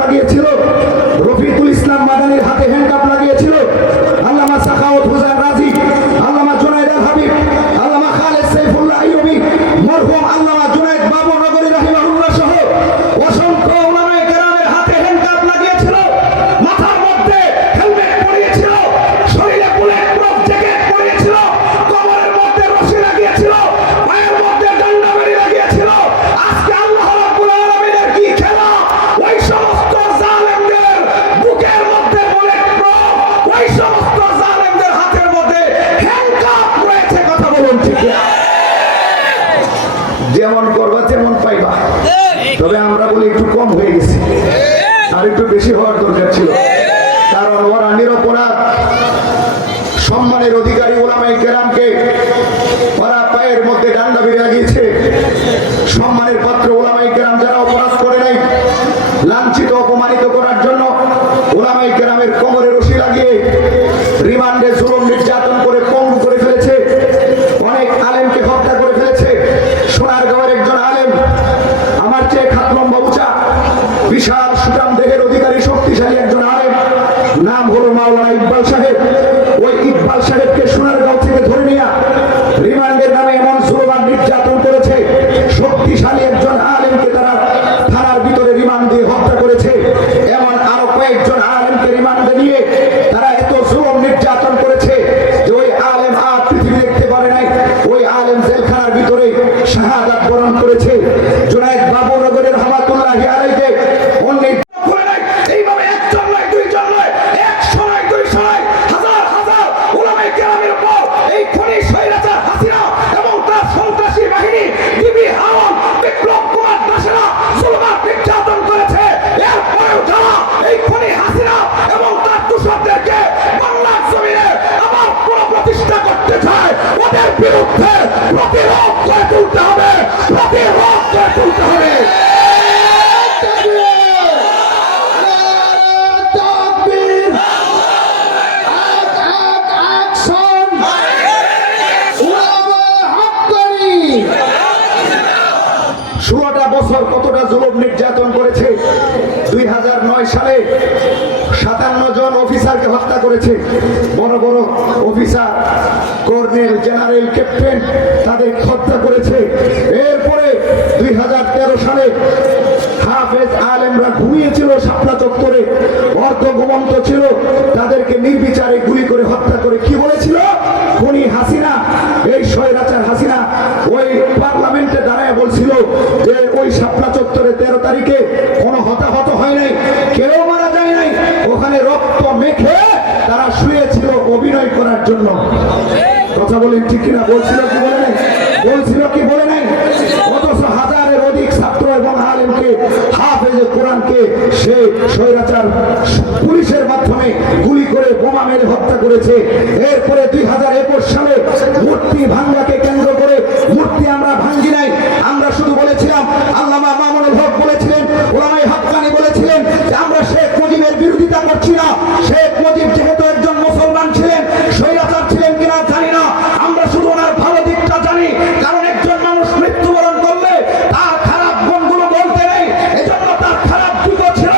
লাগিয়েছিল, রফিকুল ইসলাম মাদানির হাতে হ্যান্ডকাপ লাগিয়েছিল, আল্লামা সাখাওয়াত হোসেন রাজি, আল্লামা জুনায়েদ আল হাবিব, আল্লামা খালেদ সাইফুল্লাহ আইয়ুবী, মরহুম আল্লামা জুনায়েদ বাবু নগরী রাহিমাহুল্লাহ সহ অসংখ্য উলামায়ে কেরামের হাতে হ্যান্ডকাপ লাগিয়েছিল, মাথার মধ্যে হেলমেট পরিয়েছিল, শরীরে বুলেট প্রুফ জ্যাকেট পরিয়েছিল, কোমরের মধ্যে রশি লাগিয়েছিল, পায়ের মধ্যে ডান্ডা বেড়ি লাগিয়েছিল। আজকে আল্লাহ রাব্বুল আলামিনের কি খেলা, ওই সমস্ত জালেমদের বুকের মধ্যে বুলেট প্রুফ, ওই সমস্ত জালেমদের হাতের মধ্যে হ্যান্ডকাপ রয়েছে। কথা বলুন ঠিক না? যেমন করবা তেমন পাইবা। তবে আমরা বলি একটু কম হয়ে গেছে, আর একটু বেশি হওয়ার দরকার ছিল। কারণ ওরা নিরপরাধ সম্মানের অধিকারী উলামায়ে কেরামকে ওরা পায়ের মধ্যে ডান্ডা বেড়ে লাগিয়েছে। সম্মানের পাত্র উলামায়ে কেরাম যারা অপরাধ করে নাই, লাঞ্ছিত অপমানিত করার জন্য উলামায়ে কেরামের কোমরে রশি লাগিয়ে রিমান্ডে জুলুম নির্যাতন করে পঙ্গু করে ফেলেছে। অনেক আলেমকে হত্যা করে ফেলেছে। সোনারগাঁওয়ের একজন আলেম, আমার চেয়ে খাত লম্বা উঁচা, বিশাল সুঠাম দেহের অধিকারী শক্তিশালী একজন আলেম, নাম হলো মাওলানা ইকবাল সাহেব। ওই ইকবাল সাহেবকে সোনারগাঁও থেকে ধরে নিয়ে রিমান্ডের নামে এমন জুলুম আর নির্যাতন করেছে। শক্তিশালী একজন আলেমকে তারা থানার ভিতরে রিমান্ড দিয়ে হত্যা করেছে। এমন আরো কয়েকজন আলেমকে রিমান্ডে নিয়ে তারা এত জুলুম নির্যাতন করেছে যে ওই আলেম আর পৃথিবী দেখতে পারে নাই। ওই আলেম জেলখানার ভিতরে শাহাদাত বরণ করেছে। জুনায়েদ বাবু নগরী রহমাতুল্লাহি আলাইহি অন্য এইভাবে একজন নয়, দুইজন নয়, 100 নয়, 200 নয়, হাজার হাজার উলামায়ে কেরামের উপর এই খনি স্বৈরাচার হাসিনা এবং তার সন্ত্রাসী বাহিনী ডিবি হাওয়ান বিপ্লব কুমার দাসেরা জুলুম আর নির্যাতন করেছে। এরপরেও যারা এই খনি হাসিনা এবং তার দূষকদেরকে বাংলার জমিনে আবার পুনঃপ্রতিষ্ঠা করতে চায়, ওদের বিরুদ্ধে প্রতিরোধ করে তুলতে হবে, প্রতিরোধ করে তুলতে হবে। বছর কতটা জুলুম নির্যাতন করেছে। 2009 সালে 57 জন অফিসারকে হত্যা করেছে। বড় বড় অফিসার, কর্নেল, জেনারেল, ক্যাপ্টেন, তাদের হত্যা করেছে। এরপরে 2013 সালে হাফেজ আলেমরা ঘুমিয়েছিল শাপলা চত্বরে, অর্ধ ঘুমন্ত ছিল, তাদেরকে নির্বিচারে গুলি করে হত্যা করে কি বলেছিল? খনি হাসিনা, এই স্বৈরাচার হাসিনা ওই পার্লামেন্টে দাঁড়ায় বলছিল যে ওই শাপলা চত্বরে 13 তারিখে কোনো হতাহত হয় নাই, কেউ মারা যায় নাই, ওখানে রক্ত মেখে তারা শুয়েছিল অভিনয় করার জন্য। কথা বলেন ঠিক কিনা? বলছিল কি বলে নাই? বলছিল কি বলে নাই? অথচ হাজারের অধিক ছাত্র এবং আলেমকে, হাফেজে কোরআনকে সে স্বৈরাচার পুলিশের মাধ্যমে গুলি করে বোমা মেরে হত্যা করেছে। এরপরে 2021 সালে মূর্তি ভাঙ্গাকে কেন্দ্র করে, মূর্তি আমরা ভাঙ্গি নাই, আমরা শুধু বলেছিলাম, আল্লামা মামুনুল হক বলেছিলেন, ওলামায়ে হাক্কানি বলেছিলেন যে আমরা শেখ মুজিবের বিরোধিতা করছি না। শেখ মুজিব যেহেতু একজন মুসলমান ছিলেন, স্বৈরাচার ছিলেন কিনা জানি না, আমরা শুধু ওনার ভালো দিকটা জানি। কারণ একজন মানুষ মৃত্যুবরণ করলে তার খারাপ গুণগুলো বলতে নেই, এজন্য তার খারাপ দিকও ছিল,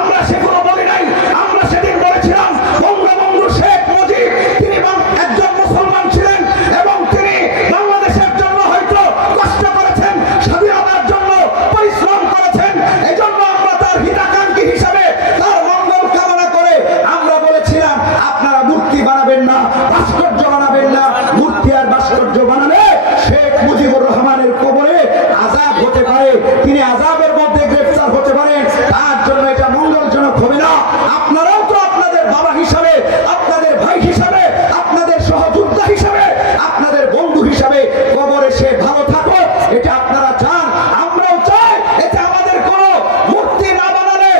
আমরা সেগুলো বলি নাই। আমরা সেদিন বলেছিলাম বঙ্গবন্ধু শেখ মুজিব তিনি একজন মুসলমান ছিলেন এবং তিনি বাংলাদেশের জন্য হয়তো কষ্ট করেছেন, স্বাধীনতার জন্য পরিশ্রম করেছেন, এজন্য আমরা তার হিতাকাঙ্ক্ষী হিসাবে তার মঙ্গল কামনা করে আমরা বলেছিলাম আপনারা মূর্তি বানাবেন না, ভাস্কর্য বানাবেন না। মূর্তি আর ভাস্কর্য বানালে শেখ মুজিবুর রহমানের কবরে আযাব হতে পারে, তিনি আযাবের মধ্যে গ্রেফতার হতে পারেন, তার জন্য এটা মঙ্গলজনক হবে না। আপনারাও তো আপনাদের বাবা হিসাবে, আপনাদের ভাই হিসাবে, আপনাদের সহযোদ্ধা হিসাবে, আপনাদের বন্ধু হিসাবে কবরে সে ভালো থাকো, এটা আপনারা চান, আমরাও চাই। এতে আমাদের কোনো মূর্তি না বানালে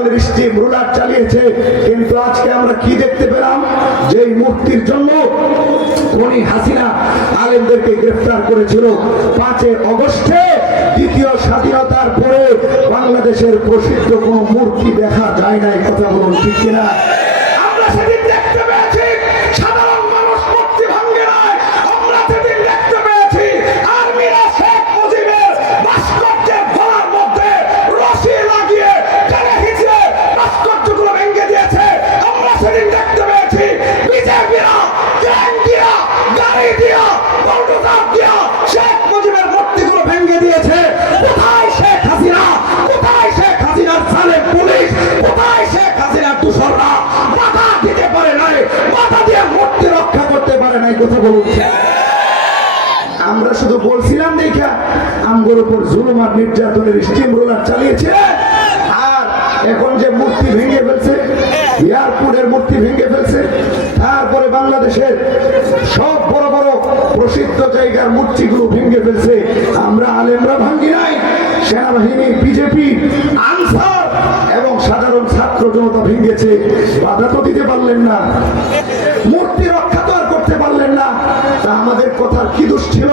নির্যাতনের স্টিম রুলার চালিয়েছে। কিন্তু আজকে আমরা কি দেখতে পেলাম, যে এই মুক্তির জন্য খুনি হাসিনা আলেমদেরকে গ্রেফতার করেছিল। 5 আগস্টে দ্বিতীয় স্বাধীনতার পরে বাংলাদেশের প্রসিদ্ধ কোন মূর্তি দেখা যায় নাই। কথা বলুন ঠিক কিনা? আমরা সেদিন দেখতে পেয়েছি সাধারণ মানুষ মূর্তি ভাঙ্গে নাই। আমরা সেদিন দেখতে পেয়েছি আর্মিরা শেখ মুজিবের ভাস্কর্যের গলার মধ্যে রশি লাগিয়ে টেনে হিঁচড়ে ভাস্কর্যগুলো ভেঙে দিয়েছে। আমরা সেদিন দেখতে পেয়েছি বিজেপিরা ট্রেন দিয়া, গাড়ি দিয়া, বুলডোজার দিয়া শেখ মুজিবের মূর্তিগুলো ভেঙে দিয়েছে। কোথায় শেখ হাসিনা? কোথায় শেখ হাসিনার সালেম পুলিশ? কোথায় শেখ হাসিনার দূষণরা? বাধা দিতে পারে নাই, বাধা দিয়ে মূর্তি রক্ষা করতে পারে নাই। কথা বলুন। আমরা শুধু বলছিলাম দেখা আমগোর উপর জুলুম আর নির্যাতনের স্টিম রোলার চালিয়েছে। আর এখন যে মূর্তি ভেঙে ফেলছে, এয়ারপোর্টের মূর্তি ভেঙে ফেলছে, তারপরে বাংলাদেশের সব বড় বড় প্রসিদ্ধ জায়গার মূর্তিগুলো ভেঙে ফেলছে। আমরা আলেমরা ভাঙ্গি নাই, সেনাবাহিনী, বিজেপি, আনসার এবং সাধারণ ছাত্র জনতা ভেঙেছে। বাধা তো দিতে পারলেন না, মূর্তি রক্ষা তো আর করতে পারলেন না। তা আমাদের কথার কি দোষ ছিল?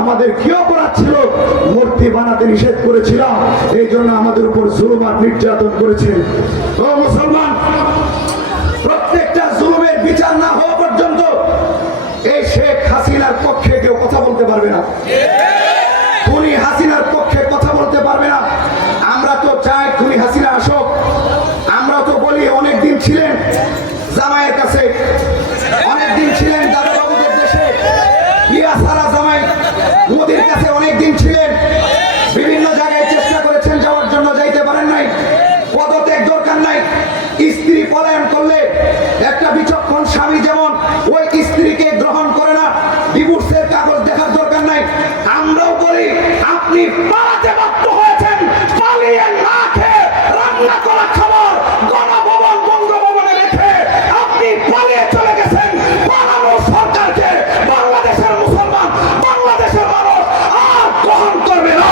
আমাদের কি অপরাধ ছিল? মূর্তি বানাতে নিষেধ করেছিলাম, এই জন্য আমাদের উপর জুলুম আর নির্যাতন করেছেন। ও মুসলমান, প্রত্যেকটা জুলুমের বিচার না হওয়া পর্যন্ত এই শেখ হাসিনার পক্ষে কেউ কথা বলতে পারবে না, খুনি হাসিনার পক্ষে কথা বলতে পারবে না। আমরা তো চাই খুনি হাসিনা আসুক। আমরা তো বলি অনেকদিন ছিলেন জামাইয়ের কাছে, অনেকদিন ছিলেন দাদাবাবুদের দেশে, বিয়া সারা জামাই মোদির কাছে অনেকদিন ছিলেন, বিভিন্ন জায়গায় চেষ্টা করেছেন যাওয়ার জন্য, যাইতে পারেন নাই। পদত্যাগ দরকার নাই। স্ত্রী পলায়ন করলে একটা বিচক্ষণ স্বামী যেমন ওই স্ত্রীকে গ্রহণ করে না, ডিভোর্সের কাগজ দেখার দরকার নাই। আমরাও বলি আপনি পালাতে বাধ্য হয়েছেন, পালিয়ে না খেয়ে রান্না করা খাবার গণভবন বঙ্গভবনে রেখে আপনি পালিয়ে চলে গেছেন। পালানো সরকারকে বাংলাদেশের মুসলমান, বাংলাদেশের মানুষ আর গ্রহণ করবে না,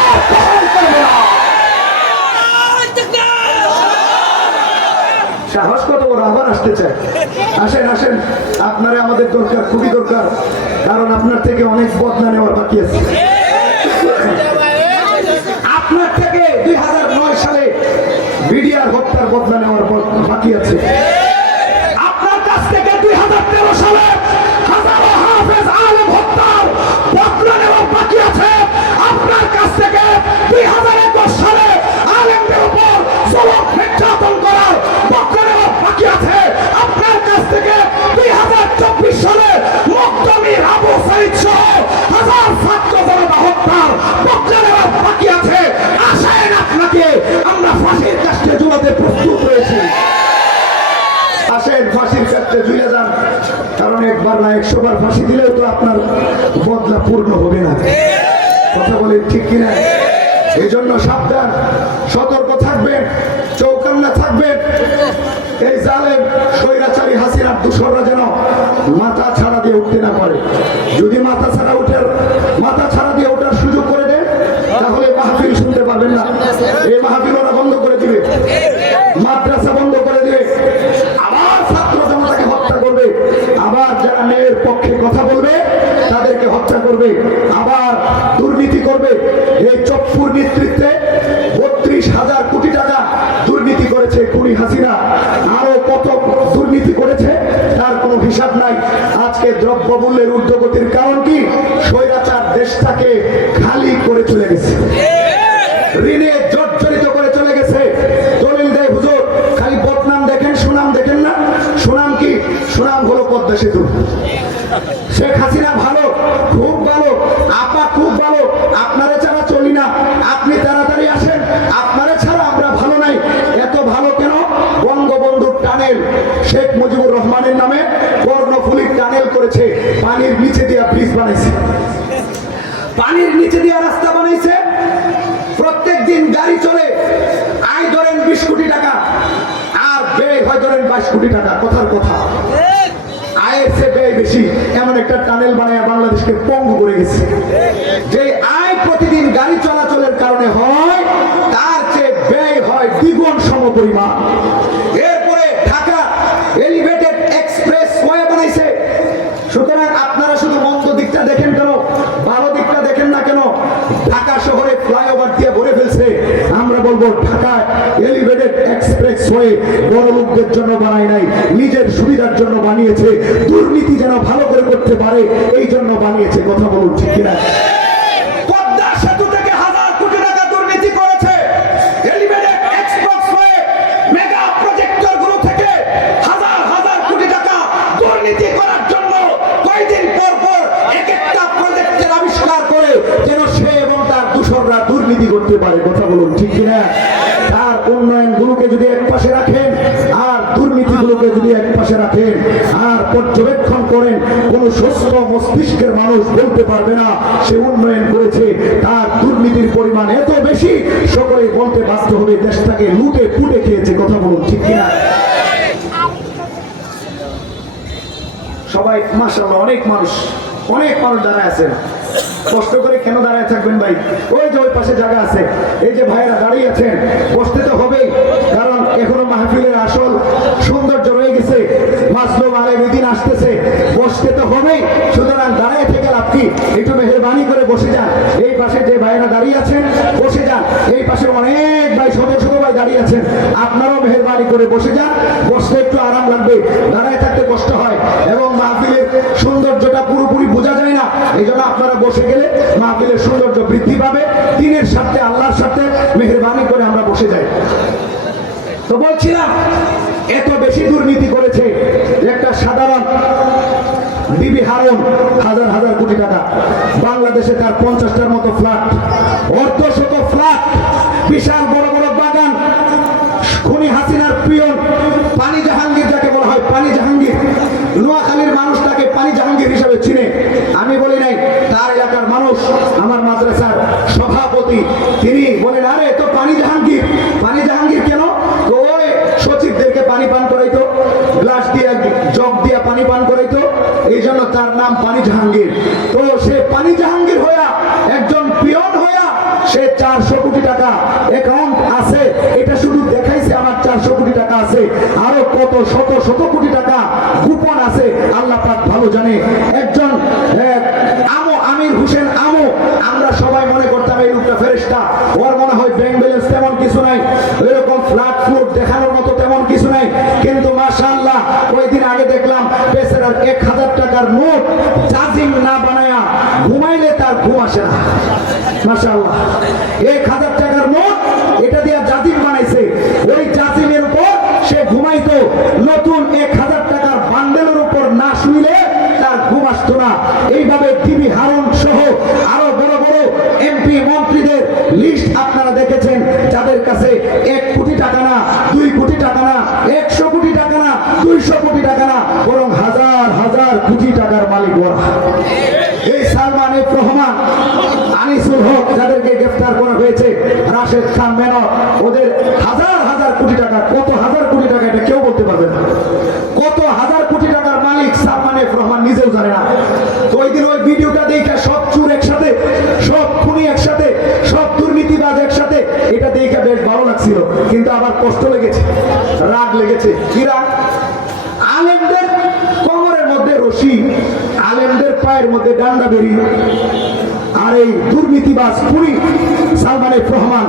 আর গ্রহণ করবে না। সাহস কত বড়, আবার আসতে চায়। আসেন আসেন, আপনারা আমাদের দরকার, খুবই দরকার, কারণ আপনার থেকে অনেক বদলা নেওয়ার বাকি আছে। আপনার থেকে 2009 সালে বিডিআর হত্যার বদলা নেওয়ার বাকি আছে। আপনার কাছ থেকে 2013 সালে হাজারো হাফেজ আলেম হত্যার বদলা নেওয়ার বাকি আছে। আপনার কাছ থেকে 2021 সালে আলেমদের উপর জুলুম নির্যাতন করার বদলা নেওয়ার বাকি আছে। আপনার কাছ থেকে 2024 সালে মুক্তমির আবু সাইদ সহ হাজার ছাত্র জনতা হত্যার বদলা নেওয়ার বাকি আছে। আসেন, আপনাকে আমরা ফাঁসির কাস্টে ঝুলাতে প্রস্তুত রয়েছি। আসেন, ফাঁসির কাস্টে ঝুলে যান, কারণ একবার না 100 বার ফাঁসি দিলেও তো আপনার বদলা পূর্ণ হবে না। কথা বলেন ঠিক কিনা? এই জন্য সাবধান, সতর্ক থাকবেন, চৌকান্না থাকবেন। এই জালেম স্বৈরাচারী হাসিনার দূষররা যেন মাথা ছাড়া দিয়ে উঠতে না পারে। যদি মাথা ছাড়া দিয়ে ওঠার সুযোগ করে দেন, তাহলে মাহফিল শুনতে পারবেন না। এই মাহফিল ওরা বন্ধ করে দিবে, মাদ্রাসা বন্ধ করে দিবে, আবার ছাত্র জনতাকে হত্যা করবে, আবার যারা মেয়ের পক্ষে কথা বলবে তাদেরকে হত্যা করবে, আবার দুর্নীতি করবে। এই চপ্পুর নেতৃত্বে 32,000 কোটি টাকা দুর্নীতি করেছে খুনি হাসিনা। আরো কত দুর্নীতি করেছে তার কোনো হিসাব নাই। আজকে দ্রব্যমূল্যের ঊর্ধ্বগতির কারণ কি? স্বৈরাচার দেশটাকে খালি করে চলে গেছে, ঋণে জর্জরিত করে চলে গেছে। দলিল দেয় হুজুর, খালি বদনাম দেখেন, সুনাম দেখেন না। সুনাম কি? সুনাম হলো পদ্মা সেতু। শেখ হাসিনা ভালো, খুব ভালো, আপা খুব ভালো, আপনারা ছাড়া চলি না, আপনি তাড়াতাড়ি আসেন, আপনারা ছাড়া আমরা ভালো নাই। এত ভালো কেন? বঙ্গবন্ধুর টানেল, শেখ মুজিবুর রহমানের নামে কর্ণফুলী টানেল করেছে, পানির নিচে দিয়ে ব্রিজ বানাইছে, পানির নিচে দিয়ে রাস্তা বানাইছে। প্রত্যেক দিন গাড়ি চলে, আয় ধরেন 20 কোটি টাকা, আর ব্যয় হয় ধরেন 22 কোটি টাকা। কথার কথা, আয়ের চেয়ে ব্যয় বেশি, এমন একটা টানেল বানায় বাংলাদেশকে পঙ্গু করে গেছে। যে আয় প্রতিদিন গাড়ি চলাচলের কারণে হয়, তার চেয়ে ব্যয় হয় দ্বিগুণ। দ্বিগুণ সমপরিমাণ। এরপরে ঢাকা এলিভেটেড এক্সপ্রেস ওয়ে বানাইছে। সুতরাং আপনারা শুধু মন্দ দিকটা দেখেন কেন, ভালো দিকটা দেখেন না কেন? ঢাকা শহরে ফ্লাইওভার দিয়ে ভরে ফেলছে। আমরা বলবো ঢাকা এলিভেটেড এক্সপ্রেস ওয়ে বড় লোকদের জন্য বানায় নাই, নিজের সুবিধার জন্য বানিয়েছে, দুর্নীতি যেন ভালো করে করতে পারে এই জন্য বানিয়েছে। কথা বলুন ঠিক কিনা? পদ্মা সেতু থেকে হাজার কোটি টাকা দুর্নীতি করেছে। Elevated express way mega projector গুলো থেকে হাজার হাজার কোটি টাকা দুর্নীতি করার জন্য কয়দিন পর পর এক একটা প্রজেক্টের আবিষ্কার করে যেন সে এবং তার দূষররা দুর্নীতি করতে পারে। কথা বলুন ঠিক কিনা? তার উন্নয়ন গুলোকে যদি এক পাশে রাখেন আর দুর্নীতি গুলোকে যদি এক পাশে রাখেন আর পর্যবেক্ষণ করেন, কোন সুস্থ মস্তিষ্কের মানুষ বলতে পারবে না সে উন্নয়ন করেছে। তার দুর্নীতির পরিমাণ এত বেশি, সকলে বলতে বাধ্য হবে দেশটাকে লুটে পুটে খেয়েছে। কথা বলুন ঠিক কিনা? সবাই মাশাআল্লাহ, অনেক মানুষ দাঁড়ায় আছেন। কষ্ট করে কেন দাঁড়ায় থাকবেন ভাই? ওই যে ওই পাশে জায়গা আছে, এই যে ভাইয়েরা দাঁড়িয়ে আছেন, বসতে তো হবেই, কারণ এখনো মাহফিলের আসল সৌন্দর্য রয়ে গেছে। মাজলুম আলেমীদ্দিন আসতেছে, বসতে তো হবেই। সুতরাং দাঁড়ায় থেকে লাভ কি? একটু মেহেরবানি করে বসে যান। এই পাশে যে ভাইয়েরা দাঁড়িয়ে আছেন বসে যান। এই পাশে অনেক ভাই, শত শত ভাই দাঁড়িয়ে আছেন, আপনারাও মেহেরবানি করে বসে যান। বসতে একটু আরাম লাগবে, দাঁড়ায় থাকতে কষ্ট হয় এবং মাহফিলের সৌন্দর্যটা পুরোপুরি বোঝা যায় না। এই জন্য আপনারা বসে গেলে মাহফিলের সৌন্দর্য বৃদ্ধি পাবে। দিনের সাথে আল্লাহর সাথে মেহেরবানি করে আমরা বসে যাই। তো বলছিলাম, এত বেশি দুর্নীতি করেছে। একটা সাধারণ বিবি হারুন হাজার হাজার কোটি টাকা, বাংলাদেশে তার 50টার মতো ফ্ল্যাট, অর্ধশত ফ্ল্যাট, বিশাল বড় বড় বাগান। খুনি হাসিনার পিয়ন পানি জাহাঙ্গীর, যাকে বলা হয় পানি জাহাঙ্গীর, নোয়াখালীর মানুষ তাকে পানি জাহাঙ্গীর হিসাবে চিনে। আমি বলি নাই, তার এলাকার মানুষ, আমার মাদ্রাসার সভাপতি, তিনি বলেন আরে তো পানি জাহাঙ্গীর। পানি জাহাঙ্গীর কেন? তো ওই সচিবদেরকে পানি পান করাইতো, গ্লাস দিয়ে জগ দিয়ে পানি পান করাইতো, এই জন্য তার নাম পানি জাহাঙ্গীর। তো সে পানি জাহাঙ্গীর হইয়া, একজন পিয়ন হইয়া, সে 400 কোটি টাকা অ্যাকাউন্ট আছে। এটা শুধু দেখাইছে আমার 400 কোটি টাকা আছে, আরো কত শত শত কোটি টাকা গোপন আছে আল্লাহ পাক ভালো জানে। একজন আমির হোসেন আমো, আমরা সবাই মনে করতাম এই লোকটা ফেরেশতা, ওর মনে হয় ব্যাংক ব্যালেন্স তেমন কিছু নাই, এরকম ফ্ল্যাট ফুট দেখানোর মতো তেমন কিছু নাই। কিন্তু মাশাআল্লাহ, কয়েকদিন আগে দেখলাম বেচারার 1000 টাকার নোট চার্জিং না বানায়া ঘুমাইলে তার ঘুম আসে না। মাশাআল্লাহ, 1000 টাকার নোট, এটা দিয়ে জাজিম বানাইছে। ওই জাজিমের উপর সে ঘুমাইতো। নতুন 1000 টাকার বান্ডেলের উপর না শুইলে তার ঘুম আসতো না। এইভাবে টিভি হারুন সহ আরো বড় বড় এমপি মন্ত্রীদের লিস্ট আপনারা দেখেছেন, যাদের কাছে 1 কোটি টাকা না, 2 কোটি টাকা না, 100 কোটি টাকা না, 200 কোটি টাকা না, বরং হাজার হাজার কোটি টাকার মালিক ওরা। এই সালমান এফ রহমান, আনিসুল হক, যাদেরকে গ্রেফতার করা হয়েছে, রাশেদ খান মেনন, ওদের হাজার হাজার কোটি টাকা, কত হাজার কোটি টাকা এটা কেউ বলতে পারবে না। কত হাজার কোটি টাকার মালিক সালমান এফ রহমান নিজেও জানে না। তো ওই দিন ওই ভিডিওটা দেখে সব চুর একসাথে, সব খুনি একসাথে, সব দুর্নীতিবাজ একসাথে, এটা দেখে বেশ ভালো লাগছিল, কিন্তু আবার কষ্ট লেগেছে, রাগ লেগেছে। কি রাগ? আলেমদের কোমরের মধ্যে রশি, আলেমদের পায়ের মধ্যে ডান্ডা বেরি, আর এই দুর্নীতিবাজ খুনি সালমান এফ রহমান,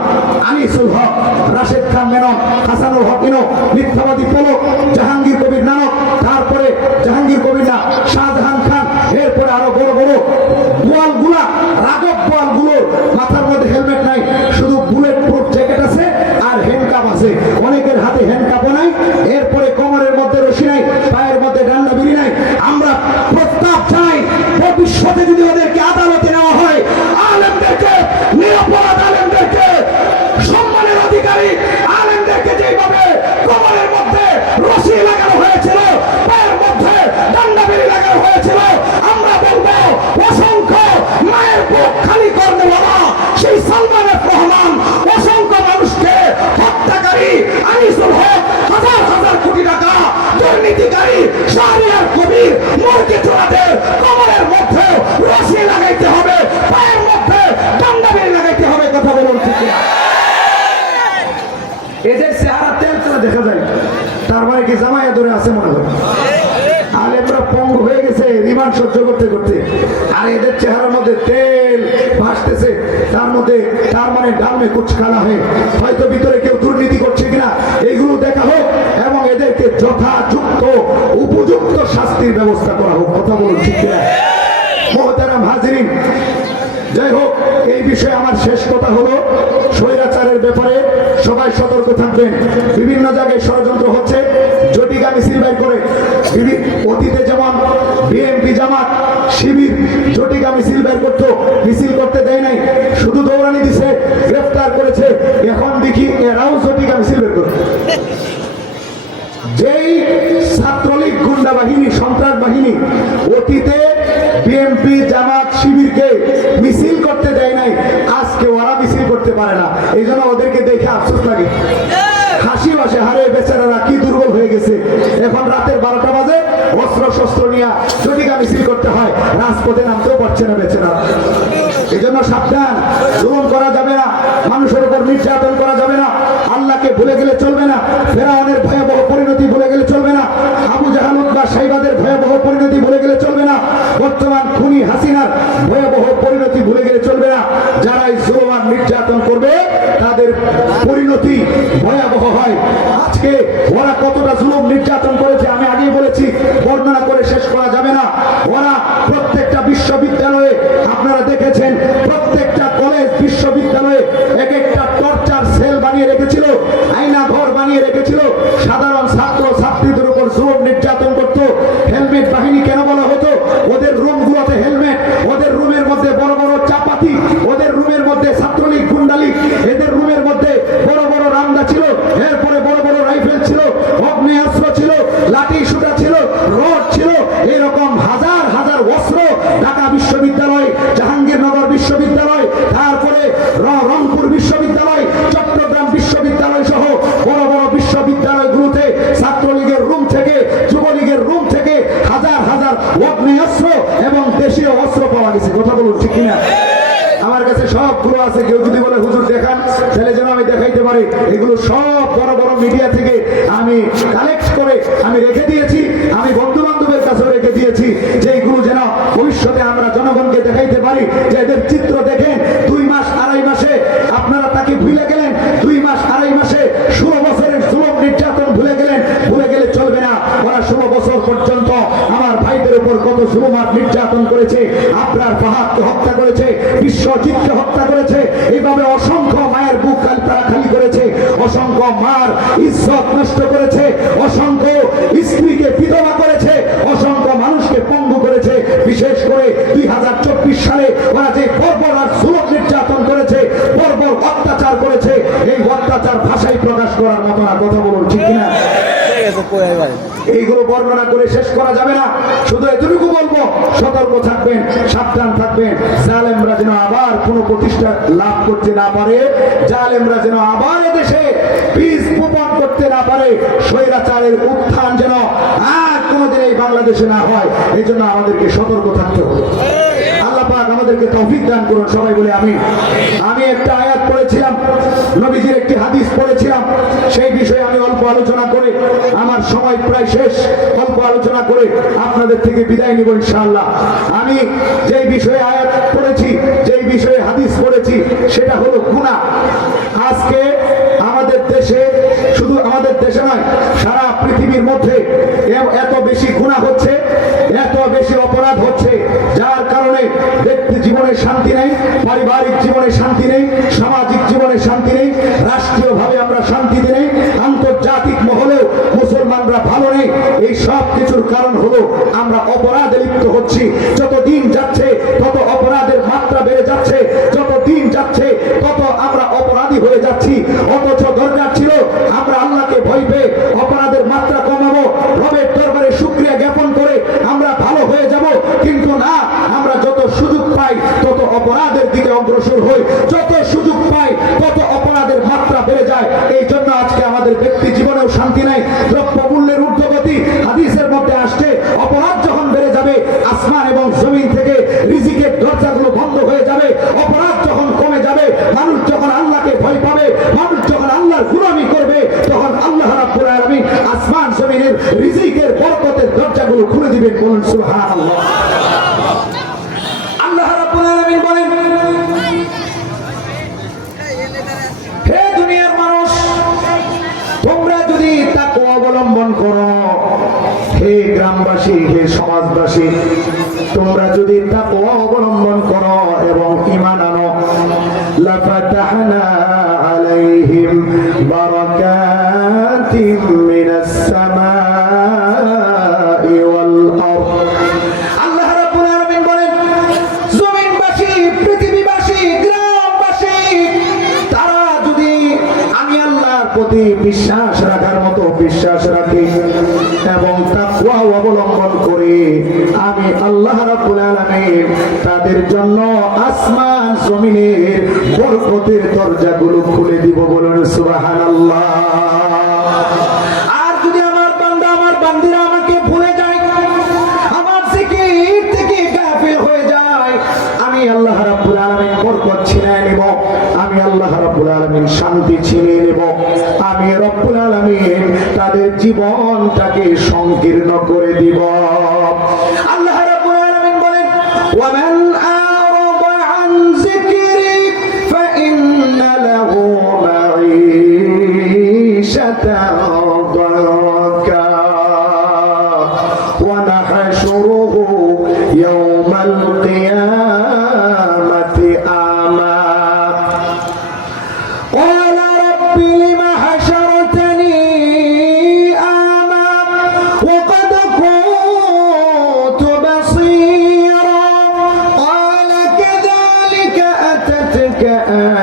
আনিসুল হক, রাশেদ খান মেনন, হাসানুল হক ইনো, মিথ্যাবাদী পলক, জাহাঙ্গীর কবির নানক, তারপরে জাহাঙ্গীর কবির না শাহজাহান খান, এরপরে আরো বড় বড় বোয়ালগুলা, রাগব বোয়ালগুলোর মাথার মধ্যে হেলমেট নাই, শুধু বুলেট প্রুফ জ্যাকেট আছে আর হ্যান্ডকাপ আছে। অনেকের হাতে হ্যান্ডকাপও নাই, এরপরে কোমরের মধ্যে রশি নাই, পায়ের মধ্যে ডান্ডা বিড়ি নাই। আমরা প্রস্তাব চাই, ভবিষ্যতে যদি ওদেরকে আদালতে নেওয়া হয়, আলেমদেরকে, নিরাপরাধ আলেমদেরকে, সম্মানের অধিকারী আলেমদেরকে যেভাবে কোমরের মধ্যে রশি লাগানো হয়েছিল, পায়ের মধ্যে ডান্ডা বিড়ি লাগানো হয়েছিল, আমরা বলবো অসংখ্য মায়ের বুক খালি করতে বলা সেই সালমান এফ রহমান, অসংখ্য মানুষকে হত্যাকারী আনিসুল হক, হাজার হাজার কোটি টাকা দুর্নীতিকারী শাহরিয়ার কবির, মুরগি চোরাদের কোমরের মধ্যে রশি লাগাইতে হবে, পায়ের মধ্যে ডান্ডা বেড়ে লাগাইতে হবে। কথা বলুন ঠিক না? এদের কি জামাইয়া ধরে আছে মনে হয়, আলেমরা পঙ্গু হয়ে গেছে রিমান্ড সহ্য করতে করতে। আর এদের চেহারার মধ্যে তেল ভাসতেছে, তার মানে ডালমে কুচ খালা হয়ে হয়তো ভিতরে কেউ দুর্নীতি করছে কিনা এইগুলো দেখা হোক এবং এদেরকে যথাযুক্ত উপযুক্ত শাস্তির ব্যবস্থা করা হোক। কথা বলুন ঠিক কিনা? মোহতারাম হাজিরিন, যাই হোক, এই বিষয়ে আমার শেষ কথা হলো স্বৈরাচারের ব্যাপারে সবাই সতর্ক থাকবেন। বিভিন্ন জায়গায় ষড়যন্ত্র হচ্ছে, জটিকা মিছিল বের করে। অতীতে যেমন বিএনপি, জামাত, শিবির জটিকা মিছিল বের করতো, মিছিল করতে দেয় নাই, শুধু দৌড়ানি দিছে, গ্রেফতার করেছে। এখন দেখি এরাও জটিকা মিছিল বের করে। যেই ছাত্রলীগ গুন্ডা বাহিনী, সন্ত্রাস বাহিনী অতীতে বিএনপি, জামাত, শিবিরকে মিছিল করতে দেয় নাই, আজকে ওরা মিছিল করতে পারে না। এই জন্য ওদেরকে দেখে আফসোস লাগে, হাসি আসে, হারে বেচারারা কি দুর্বল হয়ে গেছে। এখন রাতের 12টা বাজে অস্ত্র শস্ত্র নিয়ে জটিকা মিছিল করতে হয়, রাজপথে নামতেও পারছে না বেচারা। এই জন্য সাবধান, জুলুম করা যাবে না, মানুষের উপর নির্যাতন করা যাবে না, আল্লাহকে ভুলে গেলে চলবে না, ফেরাউনের ভয়াবহ পরিণতি ভুলে গেলে চলবে না, আবু জাহাল বা সাইবাদের ভয়াবহ পরিণতি ভুলে গেলে চলবে না, বর্তমান খুনি হাসিনার ভয়াবহ পরিণতি ভুলে গেলে চলবে না। যারা এই জুলুম আর নির্যাতন করবে তাদের পরিণতি ভয়াবহ হয়। আজকে ওরা কতটা জুলুম নির্যাতন করেছে আমি আগেই বলেছি, বর্ণনা করে শেষ করা যাবে না। ওরা প্রত্যেকটা বিশ্ববিদ্যালয়ে আপনারা দেখেছেন, প্রত্যেকটা কলেজ, বিশ্ববিদ্যালয়ে এক একটা টর্চার সেল বানিয়ে রেখেছিল, আয়না ঘর বানিয়ে রেখেছিল, সাধারণ ছাত্র ছাত্রীদের উপর জুলুম নির্যাতন করত। হেলমেট বাহিনী কেন বলা হতো? ওদের রুমগুলোতে হেলমেট, ওদের রুমের মধ্যে বড় বড় চাপাতি, ওদের রুমের মধ্যে ছাত্রলীগ, গুন্ডালীগ, এদের রুমের মধ্যে বড় বড় রামদা ছিল, এরপরে বড় বড় রাইফেল ছিল, অগ্নেয়াস্ত্র ছিল, লাঠি সুটা ছিল, রড ছিল, এরকম হাজার হাজার অস্ত্র ঢাকা বিশ্ববিদ্যালয়, জাহাঙ্গীরনগর বিশ্ববিদ্যালয়, তারপরে রংপুর বিশ্ববিদ্যালয়, চট্টগ্রাম বিশ্ববিদ্যালয় সহ বড় বড় বিশ্ববিদ্যালয়গুলোতে ছাত্রলীগের রুম থেকে, যুবলীগের রুম থেকে হাজার হাজার অগ্নেয়াস্ত্র এবং দেশীয় অস্ত্র পাওয়া গেছে। কথা বলুন ঠিক কিনা? আমার কাছে সবগুলো আছে, কেউ যদি বলে হুজুর দেখান তাহলে যেন আমি দেখাইতে পারি। এগুলো সব বড় বড় মিডিয়া থেকে আমি কালেক্ট করে আমি রেখে দিয়েছি, আমি বন্ধু বান্ধবের কাছেও রেখে দিয়েছি, যে এইগুলো যেন ভবিষ্যতে আমরা জনগণকে দেখাইতে পারি যে এদের চিত্র দেখেন। 2 মাস 2.5 মাসে আপনারা তাকে ভুলে গেলেন, 2 মাস 2.5 মাসে 16 বছরের জুলুম নির্যাতন ভুলে গেলেন। ভুলে গেলে চলবে না। ওরা 16 বছর পর্যন্ত আমার ভাইদের উপর কত জুলুম আর নির্যাতন করেছে। আপনার ফাহাদকে হত্যা করেছে, বিশ্বজিৎকে হত্যা করেছে, এইভাবে অসংখ্য মায়ের বুক তারা খালি করেছে, অসংখ্য মার ইজ্জত নষ্ট করেছে, অসংখ্য স্ত্রীকে বিধবা করেছে, অসংখ্য মানুষকে পঙ্গু করেছে। বিশেষ করে 2024 সালে ওরা যে বর্বর আর জুলুম নির্যাতন করেছে, বর্বর অত্যাচার করেছে, এই অত্যাচার ভাষায় প্রকাশ করার মতো না। কথা বলুন ঠিক কিনা? এইগুলো বর্ণনা করে শেষ করা যাবে না। শুধু এতটুকু বলবো, সতর্ক থাকবেন, সাবধান থাকবেন, জালেমরা যেন আবার কোনো প্রতিষ্ঠা লাভ করতে না পারে, জালেমরা যেন আবার এদেশে বীজ বপন করতে না পারে, স্বৈরাচারের উত্থান যেন আর কোনোদিন এই বাংলাদেশে না হয়। এই জন্য আমাদেরকে সতর্ক থাকতে হবে। আল্লাহ পাক আমাদেরকে তৌফিক দান করুন, সবাই বলে আমিন। আমি একটা আয়াত পড়েছিলাম, নবীজির একটি হাদিস পড়েছিলাম, সেই বিষয়ে আমি অল্প আলোচনা করে, আমার সময় প্রায় শেষ, অল্প আলোচনা করে আপনাদের থেকে বিদায় নিব ইনশাআল্লাহ। আমি যেই বিষয়ে আয়াত পড়েছি, যেই বিষয়ে হাদিস পড়েছি, সেটা হলো গুনাহ। আজকে আমাদের দেশে, শুধু আমাদের দেশে নয়, সারা পৃথিবীর মধ্যে এত বেশি গুনাহ হচ্ছে, এত বেশি অপরাধ হচ্ছে, যার কারণে ব্যক্তি জীবনে শান্তি নেই, পারিবারিক জীবনে শান্তি নেই, সামাজিক জীবনে শান্তি নেই, রাষ্ট্রীয়ভাবে আমরা শান্তিতে নেই, আন্তর্জাতিক মহলেও মুসলমানরা ভালো নেই। এই সব কিছুর কারণ হলো আমরা অপরাধে লিপ্ত হচ্ছি। যত দিন যাচ্ছে তত অপরাধের মাত্রা বেড়ে যাচ্ছে, যত দিন যাচ্ছে তত আমরা অপরাধী হয়ে যাচ্ছি। অথচ দরকার ছিল আমরা আল্লাহকে ভয় পেয়ে অপরাধের মাত্রা কমাবো, রবের দরবারে শুকরিয়া জ্ঞাপন করে আমরা ভালো হয়ে যাব। কিন্তু না, আমরা যত সুযোগ পাই তত অপরাধের দিকে অগ্রসর হই, যত সুযোগ পাই তত অপরাধের মাত্রা বেড়ে যায়। এই জন্য আজকে আমাদের ব্যক্তি জীবনেও শান্তি নাই, দ্রব্য মূল্যের ঊর্ধ্বগতি। হাদিসের মধ্যে আসছে, অপরাধ যখন বেড়ে যাবে, আসমান এবং জমিন থেকে রিজিকের দরজাগুলো বন্ধ হয়ে যাবে। অপরাধ যখন কমে যাবে, মানুষ যখন আল্লাহকে ভয় পাবে, মানুষ যখন আল্লাহর গুলামি করবে, তখন আল্লাহ রাব্বুল আলামিন আসমান জমিন জমিনের রিজিকের বরকতের দরজাগুলো খুলে দিবেন। বলুন সুবহানাল্লাহ। আল্লাহ রাব্বুল আলামিন বলেন, হে দুনিয়ার মানুষ, তোমরা যদি তাকওয়া অবলম্বন করো, হে গ্রামবাসী, হে সমাজবাসী, তোমরা যদি তাকওয়া অবলম্বন করো এবং ঈমান আনো, লাফাতাহনা আলাইহিম বারাকাতিম মিনাস সামাই ওয়াল আরদ। আল্লাহ রাব্বুল আলামিন বলেন, জমিনবাসী, পৃথিবীবাসী, গ্রামবাসী, তারা যদি আমি আল্লাহর প্রতি বিশ্বাস রাখার মতো বিশ্বাস রাখে এবং তাকওয়া অবলম্বন করে, আমি আল্লাহ রাব্বুল আলামিন তাদের জন্য আসমান জমিনের বরকতের দরজাগুলো খুলে দিব। বলুন সুবহানাল্লাহ। আর যদি আমার বান্দা, আমার বান্দিরা আমাকে ভুলে যায়, আমার জিকির থেকে গাফিল হয়ে যায়, আমি আল্লাহ রাব্বুল আলামিন বরকত ছিনিয়ে নেব, আমি আল্লাহ রাব্বুল আলামিন শান্তি ছিনিয়ে নেব, আমি রব্বুল আলামিন তাদের জীবনটাকে সংকীর্ণ করে দিব। আল্লাহ রাব্বুল আলামিন বলেন, ওয়ামান আ'রাদা আন যিকরি ফাইন্না লাহু মাঈশাতান দানকা ওয়া নাহশুরুহু ইয়াওমাল কিয়ামাতি আমা। قال رب لم حشرتني أعمى وقد كنت بصيرا قال كذلك أتتك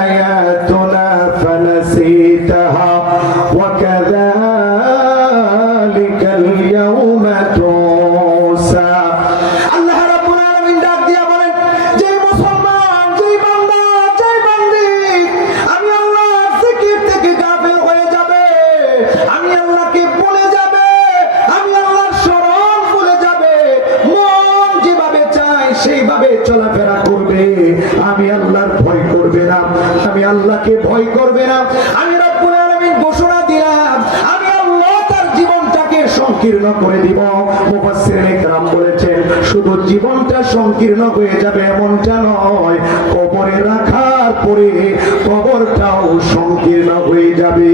آياتنا فنسيتها وكذلك اليوم تنسى। আল্লাহ রাব্বুল আলামিন ডাক দিয়া বলেন, যে মুসলমান, যে বান্দা, যে বান্দি আমি আল্লাহর জিকির থেকে গাফিল হয়ে যাবে, আমি আল্লাহকে ভুলে যাবে, আমি আল্লাহর শরণ ভুলে যাবে, মন যেভাবে চায় সেইভাবে চলাফেরা করবে, আমি আল্লাহর ভয় করবে না, আমি আল্লাহকে ভয় করবে না, আমি রব্বুল আলামিন ঘোষণা দিলাম, আমি আল্লাহ তার জীবনটাকে সংকীর্ণ করে দিব। মুফাসসিরিনে কেরাম বলেছেন, শুধু জীবনটা সংকীর্ণ হয়ে যাবে এমনটা নয়, কবরে রাখার পরে কবরটাও সংকীর্ণ হয়ে যাবে।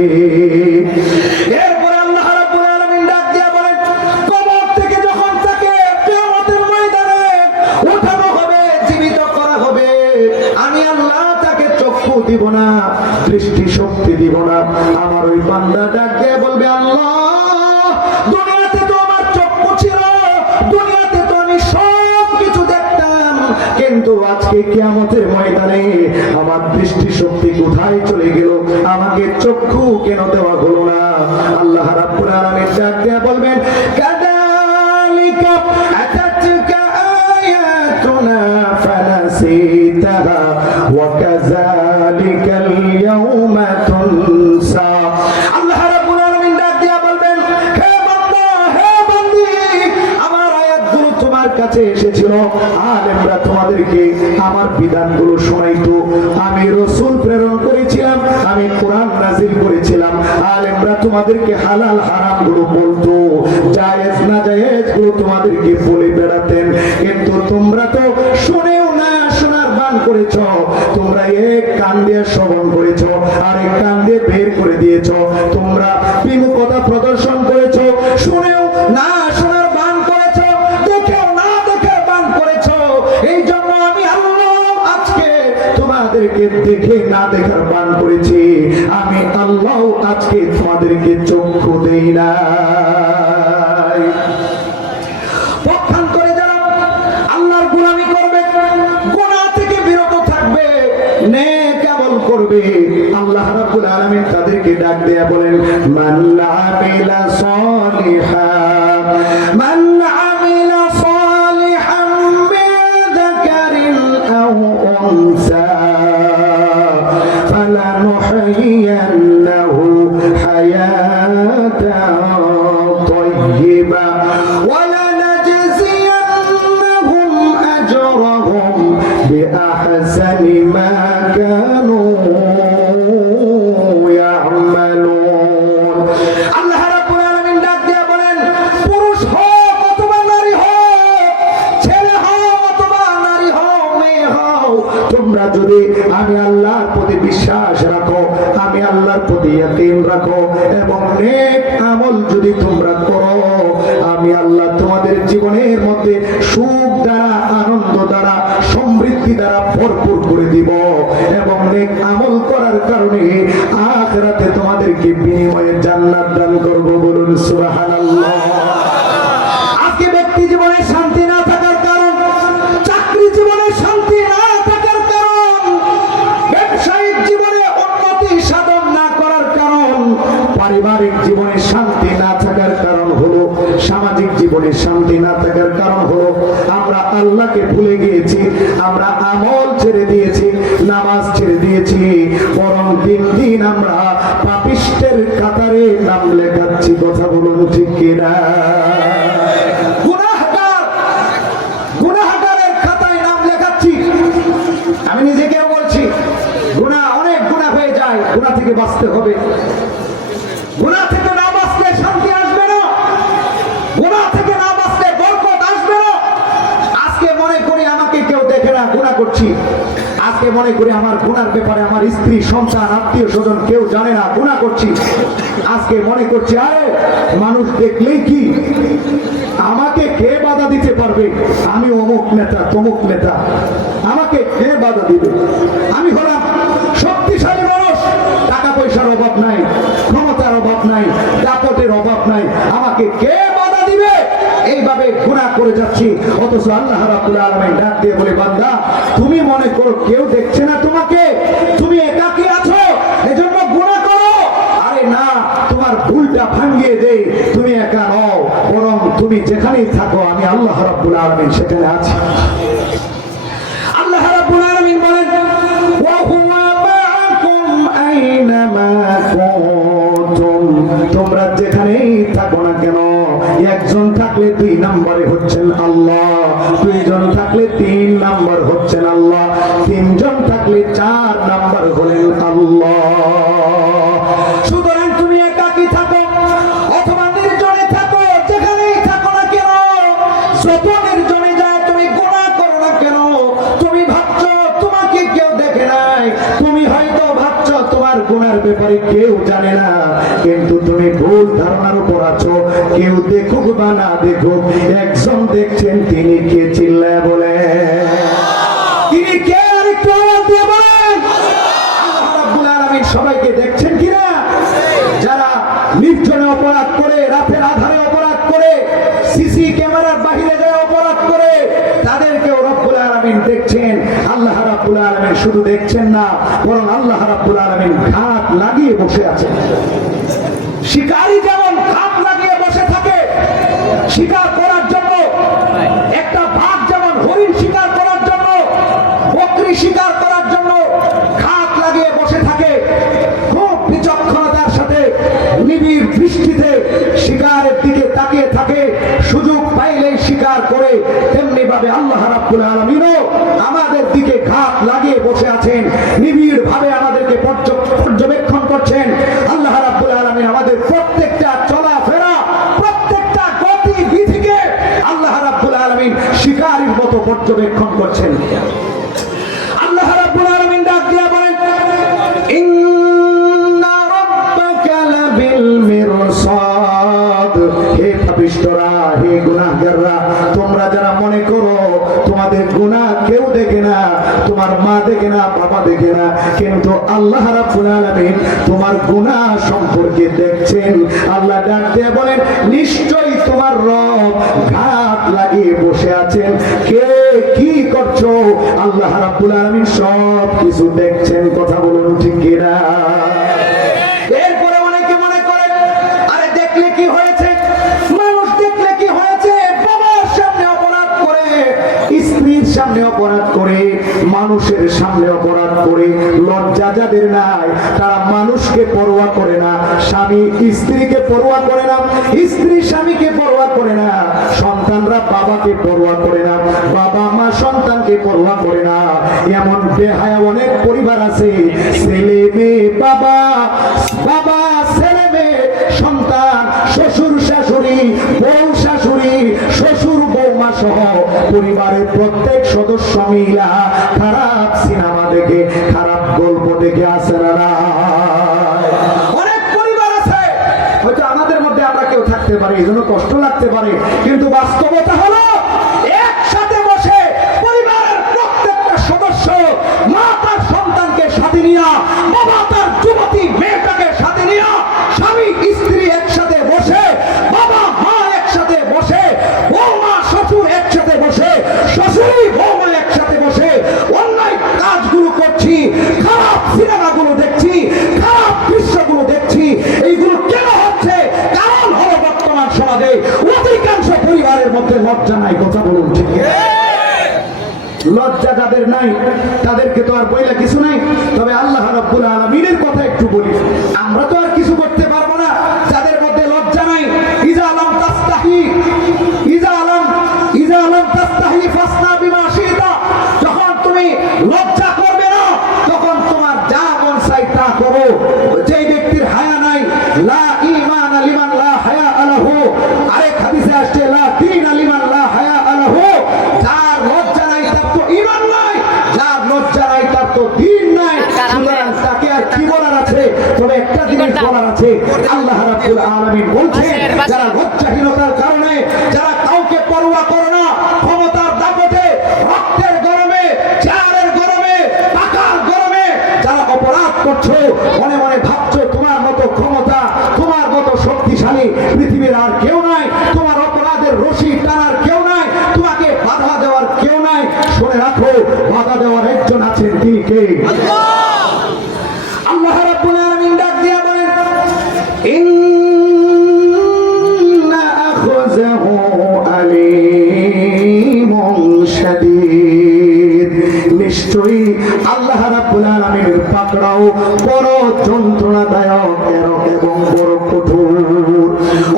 এরপরে আল্লাহ রাব্বুল আলামিন ডাক দিয়া বলেন, কবর থেকে যখন তাকে কিয়ামতের ময়দানে উঠানো হবে, জীবিত করা হবে, আমি আল্লাহ তাকে চক্ষু দিব না, দৃষ্টি শক্তি দিব না। আমার ওই বান্দা ডাক দিয়ে বলবে, আল্লাহ, দুনিয়াতে তো আমার চক্ষু ছিল, দুনিয়াতে তো আমি সব কিছু দেখতাম, কিন্তু আজকে কিয়ামতের ময়দানে আমার দৃষ্টি শক্তি কোথায় চলে গেল, আমাকে চক্ষু কেন দেওয়া হলো না? আল্লাহ রাব্বুল আলামিন ডাক দিয়ে বলবেন, কাযালিকা আতাতকা আয়াতুনা ফানাসিতাহা ওয়া কাযালিকাল ইয়াওমা তুনসা। আল্লাহ রাব্বুল আলামিন ডাক দিয়া বলবেন, হে বান্দা, হে বান্দি, আমার আয়াতগুলো তোমার কাছে এসেছিল, আলেমরা তোমাদেরকে আমার বিধানগুলো শোনাইতো, আমি রাসূল প্রেরণ করেছিলাম, আমি কোরআন নাযিল করেছিলাম, আলেমরা তোমাদেরকে হালাল হারাম গুলো বলতো, জায়েজ না জায়েজ গুলো তোমাদেরকে বলে বেড়াতেন, কিন্তু তোমরা তো শুনেও না শোনার বান করেছ, তোমরা এক কান দিয়ে শ্রবণ করেছ আর এক কান দিয়ে বের করে দিয়েছ, তোমরা বিমুখতা প্রদর্শন করেছ, শুনেও না শোনার বান করেছ, দেখেও না দেখার বান করেছ। এই জন্য আমি আল্লাহ আজকে তোমাদেরকে দেখে না দেখার বান করেছি, আমি আল্লাহ আজকে তোমাদেরকে চক্ষু দেই না। পক্ষান্তরে যারা আল্লাহর গোলামি করবে, গুনাহ থেকে বিরত থাকবে, নেক আমল করবে, আল্লাহ রাব্বুল আলামিন তাদেরকে ডাক দেয়া বলেন, মান আমিলা সালিহান, মান আমিলা সালিহান মিন যাকারিন আও উনসা ফালানুহয়িয়ান্নাহু হায়াতান তাইয়্যিবা ওয়া লানাজজিয়ান্নাহুম আজরাহুম বিআহসানি মা কানু ইয়ামালুন। আল্লাহ রাব্বুল আলামিন ডাক দিয়ে বলেন, প্রতি ইয়াকিন রাখো এবং নেক আমল যদি তোমরা করো, আমি আল্লাহ তোমাদের জীবনের মধ্যে সুখ দ্বারা, আনন্দ দ্বারা, সমৃদ্ধি দ্বারা ভরপুর করে দিব এবং নেক আমল করার কারণে আখিরাতে তোমাদেরকে বিনিময়ে জান্নাত দান করব। বলুন সুবহানাল্লাহ। আজকে ব্যক্তি জীবনে শান্তি না থাকার কারণ, চাকরি জীবনে শান্তি না থাকার কারণ, ব্যবসায়িক জীবনে উন্নতি সাধন না করার কারণ, পারিবারিক জীবনে শান্তি না থাকার কারণ হলো, সামাজিক জীবনে শান্তি না থাকার কারণ হলো আমরা আল্লাহকে ভুলে গিয়েছি, আমরা আমল ছেড়ে দিয়েছি, নামাজ ছেড়ে দিয়েছি, বরং দিন দিন আমরা পাপিষ্টের কাতারে নাম লেখাচ্ছি। কথা বলুন ঠিক কিনা? গুনাহগারের খাতায় নাম লেখাচ্ছি। আমি নিজেকেও বলছি, অনেক গুনাহ হয়ে যায়, গুনাহ থেকে বাঁচতে হবে। গুনাহ থেকে না বাঁচলে শান্তি আসবে না, গুনাহ থেকে না বাঁচলে বরকত আসবে না। আজকে মনে করি আমাকে কেউ দেখে না, গুনাহ করছি। আজকে মনে করি আমার গুনার ব্যাপারে আমার স্ত্রী, সন্তান, আত্মীয় স্বজন কেউ জানে না, গুনাহ করছি। আজকে মনে করছি আরে মানুষ দেখলেই কি, আমাকে কে বাধা দিতে পারবে? আমি অমুক নেতা, তমুক নেতা, আমাকে কে বাধা দিবে? আমি হলাম শক্তিশালী মানুষ, টাকা পয়সার অভাব নাই, ক্ষমতার অভাব নাই, দাপটের অভাব নাই, আমাকে কে বাধা দিবে? এইভাবে গুনাহ করে যাচ্ছি। অথচ আল্লাহ রাব্বুল আলামিন ডাক দিয়ে বলে, বান্দা তুমি মনে করো কেউ দেখছে না তোমাকে, তুমি একাকী আছো এজন্য গুনাহ করো। আরে না, তোমার ভুলটা ভাঙিয়ে দেই, তুমি একা নও, বরং তুমি যেখানেই থাকো আমি আল্লাহ রাব্বুল আলামিন সেখানে আছি। আল্লাহ রাব্বুল আলামিন বলেন, ওয়া হুয়া মাআকুম আইনামা কুনতুম, তোমরা যেখানেই থাকো না কেন, একজন থাকলে 2 নম্বরে হচ্ছেন আল্লাহ, 2 জন থাকলে 3 নম্বর হচ্ছেন আল্লাহ, 3 জন থাকলে 4 নম্বর হলেন আল্লাহ। সুতরাং তুমি একাকী থাকো অথবা নির্জনে থাকো, যেখানেই থাকো না কেন, যত নির্জনে যায় তুমি গুনাহ করো না কেন, তুমি ভাবছো তোমাকে কেউ দেখে নাই, তুমি হয়তো ভাবছো তোমার গুনার ব্যাপারে কেউ জানে না, কিন্তু তুমি ভুল ধারণার উপর আছো। কেউ দেখুক বা না দেখুক, একজন দেখছেন, তিনি কে? চিল্লায় বলে তিনি কে? আর একটু আওয়াজ দিয়ে বলেন আল্লাহ রাব্বুল আলামিন সবাইকে দেখছেন কিনা? যারা নির্জনে অপরাধ করে, রাতের আধারে অপরাধ করে, সিসি ক্যামেরার বাহিরে যায় অপরাধ করে, তাদেরকেও রব্বুল আলামিন দেখছেন। আল্লাহ রাব্বুল আলামিন শুধু দেখছেন না, বরং আল্লাহ রাব্বুল আলামিন হাত লাগিয়ে বসে আছেন। শিকারী যেমন হাত লাগিয়ে বসে থাকে শিকার করার জন্য, একটা বাঘ যেমন হরিণ শিকার করার জন্য, বকরি শিকার করার জন্য হাত লাগিয়ে বসে থাকে, খুব বিচক্ষণতার সাথে নিবিড় দৃষ্টিতে শিকারের দিকে তাকিয়ে থাকে, সুযোগ পাইলেই শিকার করে, তেমনি ভাবে আল্লাহ রাব্বুল আলামিনও আমাদের দিকে হাত লাগিয়ে বসে আছেন, নিবিড় ভাবে আমাদেরকে পর্যবেক্ষণ করছেন। আল্লাহ রাব্বুল আলামিন আমাদের প্রত্যেকটা চলাফেরা, প্রত্যেকটা গতিবিধিকে আল্লাহ রাব্বুল আলামিন শিকারীর মতো পর্যবেক্ষণ করছেন। আল্লাহ রাব্বুল আলামিন ডাক দিয়া বলেন, ইন্না রাব্বাকা লাবিল মিরসাদ। হে পাপিষ্ঠরা, হে গুনাহগাররা, তোমরা যারা মনে করো তোমাদের গুনাহ কেউ দেখে না, তোমার মা দেখে না, বাবা দেখে না, কিন্তু আল্লাহ রাব্বুল আলামিন তোমার গুনাহ সম্পর্কে দেখছেন। আল্লাহ ডাক দিয়ে বলেন, নিশ্চয়ই তোমার রব ঘাত লাগিয়ে বসে আছেন, কে কি করছো আল্লাহ রাব্বুল আলামিন সব কিছু দেখছেন। কথা বলুন ঠিক কিনা? এরপরে অনেকে মনে করে আরে দেখলে কি হয়েছে, মানুষ দেখলে কি হয়েছে, বাবার সামনে অপরাধ করে, স্ত্রীর সামনে অপরাধ করে, মানুষের সামনে অপরাধ করে, লজ্জা যাদের নাই তারা মানুষকে পরোয়া করে না, স্বামী স্ত্রীকে পরোয়া করে না, স্ত্রী স্বামীকে পরোয়া করে না, সন্তানরা বাবাকে পরোয়া করে না, বাবা মা সন্তানকে পরোয়া করে না। এমন বেহায়া অনেক পরিবার আছে, ছেলে মেয়ে বাবা, বাবা ছেলে মেয়ে, সন্তান, শ্বশুর শাশুড়ি, বউ শাশুড়ি, শ্বশুর বৌমা সহ পরিবারের প্রত্যেক সদস্য মিলা খারাপ সিনেমা দেখে, খারাপ গল্প দেখে আসে না। এই জন্য কষ্ট লাগতে পারে, কিন্তু বাস্তবতা হলো একসাথে বসে পরিবারের প্রত্যেকটা সদস্য, মা তার সন্তানকে সাথে নিয়ে, বাবা তার যুবতী মেয়েটাকে সাথে নিয়ে, স্বামী স্ত্রী একসাথে বসে, বাবা মা একসাথে বসে, বৌমা শ্বশুর একসাথে বসে, শ্বশুরি বৌমা একসাথে বসে অন্যায় কাজগুলো করছি, খারাপ সিনেমাগুলো দেখছি, খারাপ দৃশ্যগুলো দেখছি। এইগুলো কেন হচ্ছে? কারণ হলো বর্তমান সমাজে অধিকাংশ পরিবারের মধ্যে লজ্জা নাই। কথা বলুন ঠিক? লজ্জা যাদের নাই তাদেরকে তো আর বইলা কিছু নাই। তবে আল্লাহ রাব্বুল আলামিনের কথা একটু বলি, আমরা তো আর কিছু করতে পারবো না যাদের মধ্যে লজ্জা নাই। ইজা লাম তাস্তাহি ফাসনা বিমা শিতা, যখন তুমি লজ্জা করবে না তখন তোমার যা মন চাই তা করো। যেই ব্যক্তির হায়া নাই, লা ঈমান লিমান লা হায়া আলাহু, আরেক হাদিসে আসছে লা দীন লিমান লা হায়া আলাহু। যার লজ্জা নাই তার তো ঈমান নাই, যার লজ্জা নাই তার তো দ্বীন নাই। সুতরাং তাকে আর কি বলার আছে? তবে একটা জিনিস বলার আছে, আল্লাহ রাব্বুল আলামিন বলছেন যারা লজ্জাহীনতার কারণে, যারা কাউকে পরোয়া করে না, ক্ষমতার দাপটে, রক্তের গরমে, চেয়ারের গরমে, টাকার গরমে যারা অপরাধ করছো, মনে মনে ভাবছো তোমার মতো ক্ষমতা, তোমার মতো শক্তিশালী পৃথিবীর আর কেউ নাই, তোমার অপরাধের রশি টানার কেউ নাই, তোমাকে বাধা দেওয়ার কেউ নাই। শুনে রাখো, বাধা দেওয়ার একজন আছেন, তিনি কে? আল্লাহ রাব্বুল আলামিন ডাক দিয়া বলেন, ইন্না আখযাহু আলীমুন শাদীদ, নিশ্চয়ই আল্লাহ রাব্বুল আলামিনের পাকড়াও বড় যন্ত্রণাদায়ক এবং বড় কঠোর।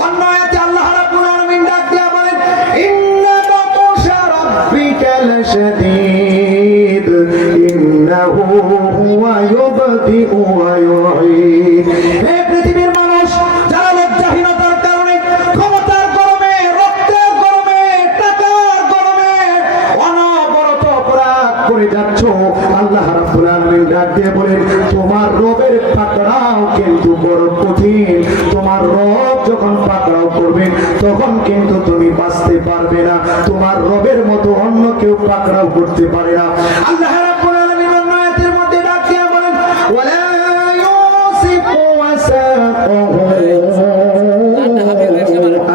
অন্য আয়াতে আল্লাহ রাব্বুল আলামিন ডাক দিয়া বলেন, ইন্না বাতুশা রাব্বিকা লাশাদীদ ইন্নাহু হুয়া ইউবদিউ ওয়া ইউঈদ। হে পৃথিবীর মানুষ, যারা লজ্জাহীনতার কারণে, ক্ষমতার গরমে, রক্তের গরমে, টাকার গরমে অনবরত অপরাধ করে যাচ্ছ, আল্লাহ রাব্বুল আলামিন ডাক দিয়ে বলেন তোমার রবের পাকড়াও কিন্তু বড় কঠিন। তোমার রব যখন পাকড়াও করবেন তখন কিন্তু তুমি বাঁচতে পারবে না। তোমার রবের মতো অন্য কেউ পাকড়াও করতে পারে না। আল্লাহ রাব্বুল আলামিন অন্য আয়াতের মধ্যে ডাক দিয়ে বলেন, ওয়ালা ইউসিফু ওয়াসাকাহু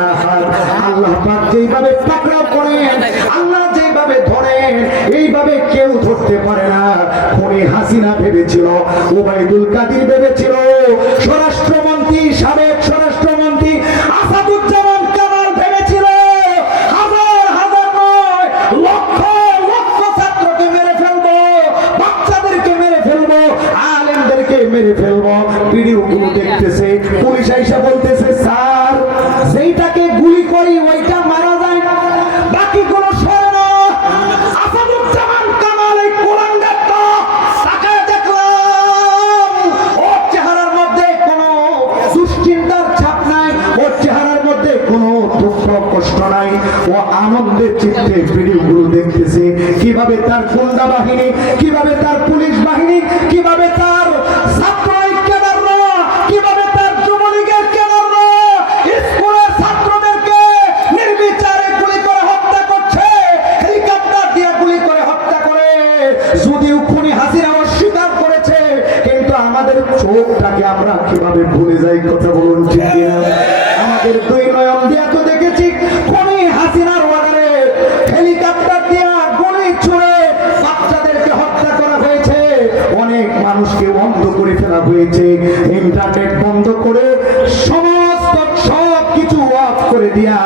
আহাদ। আল্লাহ পাক যেইভাবে পাকড়াও করেন, আল্লাহ যেইভাবে ধরেন, এইভাবে কেউ ধরতে পারে না। খুনি হাসিনা ভেবেছিল, ওবাইদুল কাদের ভেবেছিল, স্বরাষ্ট্রমন্ত্রী, সাবেক স্বরাষ্ট্রমন্ত্রী আসাদুজ্জামান কামাল ভেবেছিল হাজার হাজার নয়, লক্ষ লক্ষ ছাত্রকে মেরে ফেলবো, বাচ্চাদেরকে মেরে ফেলবো, আলেমদেরকে মেরে ফেলবো। ভিডিওগুলো দেখতেছে, পুলিশ আইসা বলতেছে স্যার যেইটাকে গুলি করি ওইটা মারা যায়, বাকিগুলো সরে না। আসাদুজ্জামান কামাল এই কোরআনটা তাকায় দেখলাম, ওর চেহারার মধ্যে কোনো দুশ্চিন্তার ছাপ নাই, ওর চেহারার মধ্যে কোনো দুঃখ কষ্ট নাই। ও আনন্দের চিত্তে ভিডিওগুলো দেখতেছে, কিভাবে তার গোয়েন্দা বাহিনী, কিভাবে তার পুলিশ বাহিনী, কিভাবে তার ছাত্র ক্যাডাররা, কিভাবে তার যুবলীগের ক্যাডাররা স্কুলের ছাত্রদেরকে নির্বিচারে গুলি করে হত্যা করছে, হেলিকপ্টার দিয়ে গুলি করে হত্যা করে। যদিও খুনি হাসিনা অস্বীকার করেছে, কিন্তু আমাদের চোখটাকে আমরা কিভাবে ভুলে যাই? কথা বলুন ঠিক কিনা? আমাদের দুই নয়ন দিয়ে তো দেখেছি খুনি হাসিনার অর্ডারে হেলিকপ্টার দিয়ে গুলি ছুড়ে বাচ্চাদেরকে হত্যা করা হয়েছে, অনেক মানুষকে বন্ধ করে ফেলা হয়েছে, ইন্টারনেট বন্ধ করে সমস্ত সব কিছু অফ করে দিয়া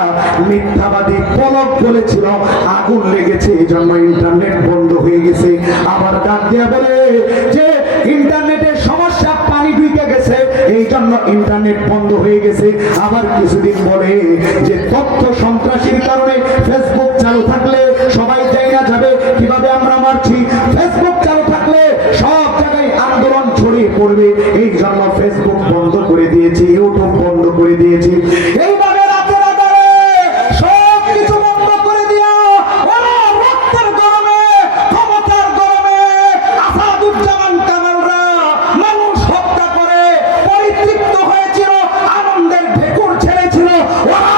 মিথ্যাবাদী পলক বলেছিল আগুন লেগেছে, এই জন্য ইন্টারনেট বন্ধ হয়ে গেছে। আবার ডাক দিয়া বলে যে ইন্টারনেটের সমস্যা, পানি ঢুকে গেছে, এই জন্য ইন্টারনেট বন্ধ হয়ে গেছে। আবার কিছুদিন বলে যে তথ্য সন্ত্রাসীর কারণে ফেসবুক চালু থাকলে সবাই জায়গা যাবে কিভাবে আমরা মারছি, ফেসবুক চালু থাকলে সব জায়গায় আন্দোলন ছড়িয়ে পড়বে, এই জন্য ফেসবুক বন্ধ করে দিয়েছি, ইউটিউব বন্ধ করে দিয়েছি। এইভাবে রাতের আধারে সব কিছু বন্ধ করে দিয়া ওরা রক্তের গরমে, ক্ষমতার গরমে আসাদুজ্জামান কামালরা মানুষ হত্যা করে পরিতৃপ্ত হয়েছিল, আনন্দের ঢেকুর ছেড়েছিল। ওরা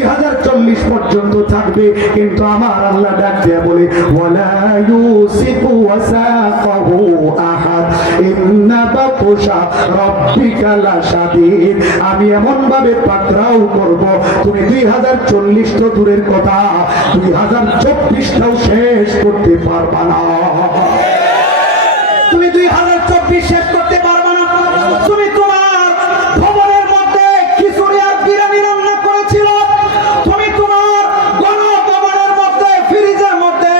2040 পর্যন্ত থাকবে। কিন্তু আমার আল্লাহ ডাক দেয়া বলে ওয়ালা ইউসিকু ওয়াসাকাহু আহাদ ইন্না বাতুশা রাব্বিকা লাশাদীদ। আমি এমন ভাবে পাকড়াও করব তুমি 2040 তো দূরের কথা 2024টাও শেষ করতে পারবা না। তুমি 2024 শেষ করতে পারবা না। তুমি তোমার ভবনের মধ্যে খিচুড়ি আর বিরিয়ানি রান্না করেছিল, তুমি তোমার গণভবনের মধ্যে ফ্রিজের মধ্যে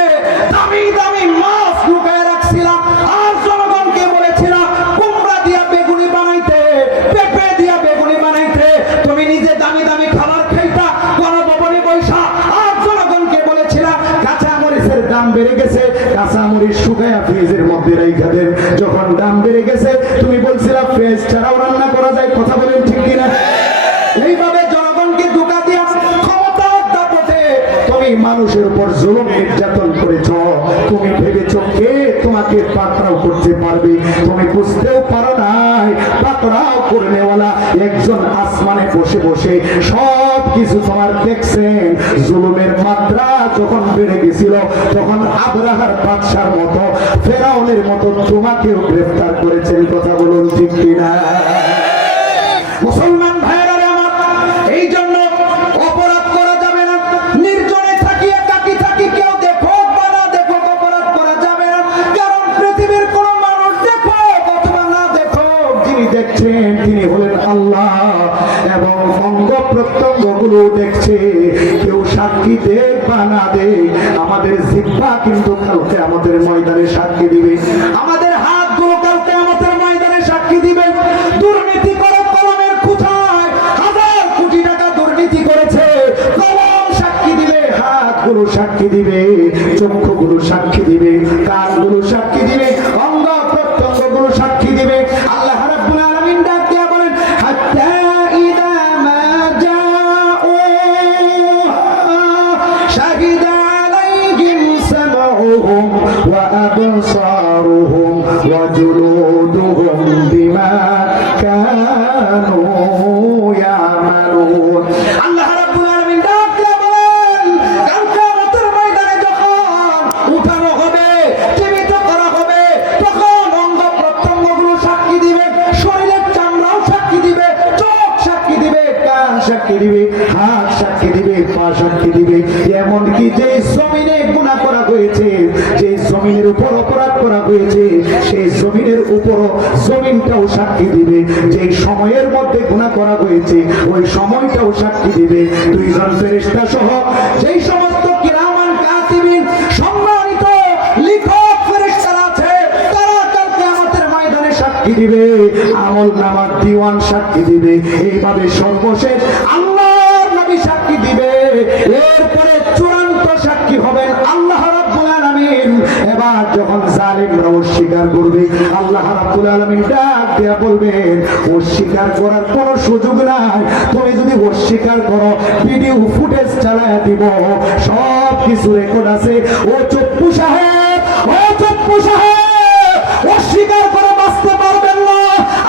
দামি দামি মাছ লুকায় রাখছিলাম, আর জনগণকে বলেছিলাম কুমড়া দিয়া বেগুনি বানাইতে, পেঁপে দিয়া বেগুনি বানাইতে। তুমি নিজে দামি দামি খাবার খাইতা গণভবনে বৈশা, আর জনগণকে বলেছিলাম কাঁচা মরিচের দাম বেড়ে গেছে, কাঁচা মরিচ শুকায়া ফ্রিজের মধ্যে রাইখা দেন। যখন দাম বেড়ে গেছে তুমি বলছিলা ফ্রিজ ছাড়াও রান্না করা যায়। কথা বলেন ঠিক কিনা? এইভাবে জনগণকে ধোঁকা দিয়া ক্ষমতার দাপটে তুমি মানুষের উপর জুলুম নির্যাতন করেছ। তুমি ভেবেছ কে তোমাকে পাকড়াও করতে পারবে, তুমি বুঝতেও পারো নাই পাকড়াও করনেওয়ালা একজন আসমানে বসে বসে সব কিছু তোমার দেখছেন। জুলুমের মাত্রা যখন বেড়ে গেছিল তখন আব্রাহার বাদশার মতো ফেরাউনের মতো তোমাকেও গ্রেফতার করেছেন। কথা বলুন ঠিক কিনা? মুসলমান ভাইয়েরা আমার, এই জন্য অপরাধ করা যাবে না। নির্জনে থাকি একাকী থাকি, কেউ দেখো বা না দেখো অপরাধ করা যাবে না। কারণ পৃথিবীর কোন মানুষ দেখো অথবা না দেখো, যিনি দেখছেন তিনি হলেন আল্লাহ, এবং অঙ্গ প্রত্যঙ্গ গুলো দেখছে। কেউ সাক্ষী দেখ বা না দেখ, আমাদের জিহ্বা কিন্তু কালকে আমাদের ময়দানে সাক্ষী দিবে। আমাদের হাতগুলো কালকে আমাদের ময়দানে সাক্ষী দিবে। দুর্নীতি করে কলমের খুঁটায় হাজার কোটি টাকা দুর্নীতি করেছে, কলম সাক্ষী দিবে, হাতগুলো সাক্ষী দিবে, চক্ষুগুলো সাক্ষী দিবে, কানগুলো সাক্ষী দিবে, অঙ্গ প্রত্যঙ্গগুলো সাক্ষী দিবে। আল্লাহ রাব্বুল আলামিন ডাক দিয়া বলেন হাত্তা ইযা মা জাউহা শাহিদা আলাইহিম সামউহুম ওয়া আবসারুহুম ওয়া জুলুদুহুম বিমা কানু ইয়ামালুন। আল্লাহ রাব্বুল আলামিন ডাক দিয়া বলেন কাল কিয়ামতের ময়দানে যখন উঠানো হবে, জীবিত করা হবে, তখন অঙ্গ প্রত্যঙ্গগুলো সাক্ষী দিবে, শরীরের চামড়াও সাক্ষী দিবে, চোখ সাক্ষী দিবে, কান সাক্ষী দিবে, হাত সাক্ষী দিবে, পা সাক্ষী দিবে। এমনকি যে জমিনে গুনাহ করা হয়েছে, যে জমিনের উপর অপরাধ করা হয়েছে, সেই জমিনের উপর জমিনটাও সাক্ষী দিবে। যে সময়ের মধ্যে গুনাহ করা হয়েছে ওই সময়টাও সাক্ষী দিবে। দুইজন ফেরেশতা সহ যেই সমস্ত কিরামান কাতিবিন সম্মানিত লিখক ফেরেশতারা আছে, তারা কাল কিয়ামতের ময়দানে সাক্ষী দিবে, আমলনামার দিওয়ান সাক্ষী দিবে। এইভাবে সর্বশেষ আল্লাহর নবী সাক্ষী দিবে। এরপরে চূড়ান্ত সাক্ষী হবেন আল্লাহ রাব্বুল আলামিন। এবার যখন জালিমরা অস্বীকার করবে, আল্লাহ রাব্বুল আলামিন ডাক দিয়া বলবেন অস্বীকার করার কোনো সুযোগ নাই। তুমি যদি অস্বীকার করো ভিডিও ফুটেজ চালায়া দিব, সব কিছু রেকর্ড আছে। ও চপ্পু সাহেব, ও চপ্পু সাহেব, অস্বীকার করে বাঁচতে পারবেন না।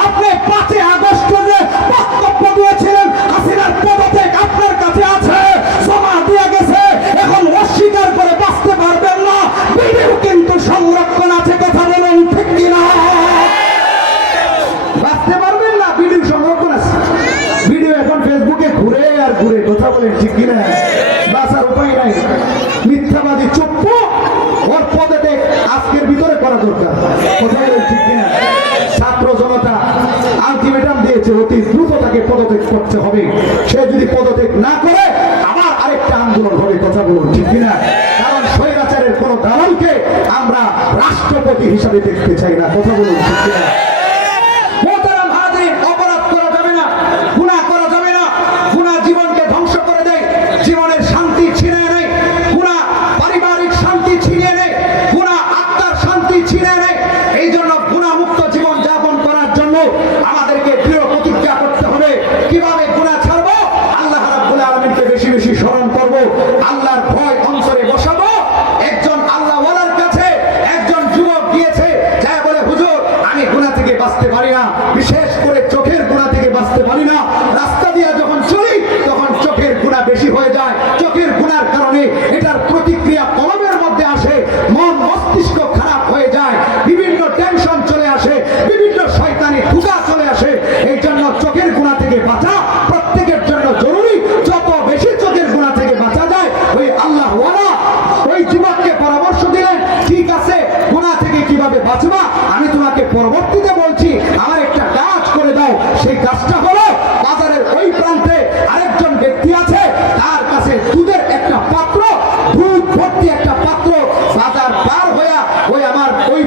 আপনি 5 আগস্ট যে বক্তব্য দিয়েছিলেন হাসিনার পদত্যাগ আপনার কাছে আছে, জমা দিয়ে গেছে, এখন অস্বীকার করে বাঁচতে পারবেন না। ভিডিও কিন্তু সংরক্ষণ আছে। কথা বলুন ঠিক কিনা? বাঁচতে পারবেন না, ভিডিও সংরক্ষণ আছে। ভিডিও এখন ফেসবুকে ঘুরে আর ঘুরে। কথা বলেন ঠিক কিনা? বাঁচার উপায় নাই। মিথ্যাবাদী চপ্পু, ওর পদত্যাগ আজকের ভিতরে করা দরকার। কথা বলেন ঠিক কিনা? ছাত্র জনতা আলটিমেটাম দিয়েছে অতি দ্রুত তাকে পদত্যাগ করতে হবে। সে যদি পদত্যাগ না করে আবার আরেকটা আন্দোলন হবে। কথা বলুন ঠিক কিনা? কারণ স্বৈরাচারের কোন দালালকে আমরা রাষ্ট্রপতি হিসাবে দেখতে চাই না। কথা বলুন ঠিক কিনা? মোহতারাম হাজরিন, অপরাধ করা যাবে না, গুনাহ করা যাবে না। গুনাহ জীবনকে ধ্বংস করে দেয়, জীবনের শান্তি ছিনিয়ে নেয়। গুনাহ পারিবারিক শান্তি ছিনিয়ে নেয়, গুনাহ আত্মার শান্তি ছিনিয়ে নেয়। এই জন্য গুনাহ মুক্ত জীবন যাপন করার জন্য আমাদেরকে দৃঢ় প্রতিজ্ঞা করতে হবে। কিভাবে গুনাহ ছাড়বো? আল্লাহ রাব্বুল আলামিনকে বেশি বেশি স্মরণ করব, আল্লাহর ভয় অন্তরে বসাবো। একজন আল্লাহওয়ালার কাছে একজন যুবক গিয়েছে, যা বলে হুজুর আমি গুনাহ থেকে বাঁচতে পারি না, বিশেষ করে চোখের গুনাহ থেকে বাঁচতে পারি না। রাস্তা দিয়ে যখন চলি তখন চোখের গুনাহ বেশি হয়ে যায়, চোখের গুনার কারণে এটার প্রতিক্রিয়া কলমের মধ্যে আসে, মন মস্তিষ্ক খারাপ হয়ে যায়, বিভিন্ন টেনশন চলে আসে, বিভিন্ন শয়তানি ধোঁকা চলে আসে। এই জন্য চোখের গুনাহ থেকে বাঁচা প্রত্যেকের জন্য জরুরি। যত বেশি চোখের গুনাহ থেকে বাঁচা যায়, ওই আল্লাহ ওয়ালা ওই যুবককে পরামর্শ দিলেন, ঠিক আছে গুনাহ থেকে কিভাবে বাঁচবা আমি তোমাকে পরবর্তীতে বলছি, আমার একটা কাজ করে দাও। সেই কাজটা হলো বাজারের ওই প্রান্তে আরেকজন ব্যক্তি আছে, তার কাছে দুধের একটা পাত্র, দুধ ভর্তি একটা পাত্র বাজার পার হইয়া ওই আমার ওই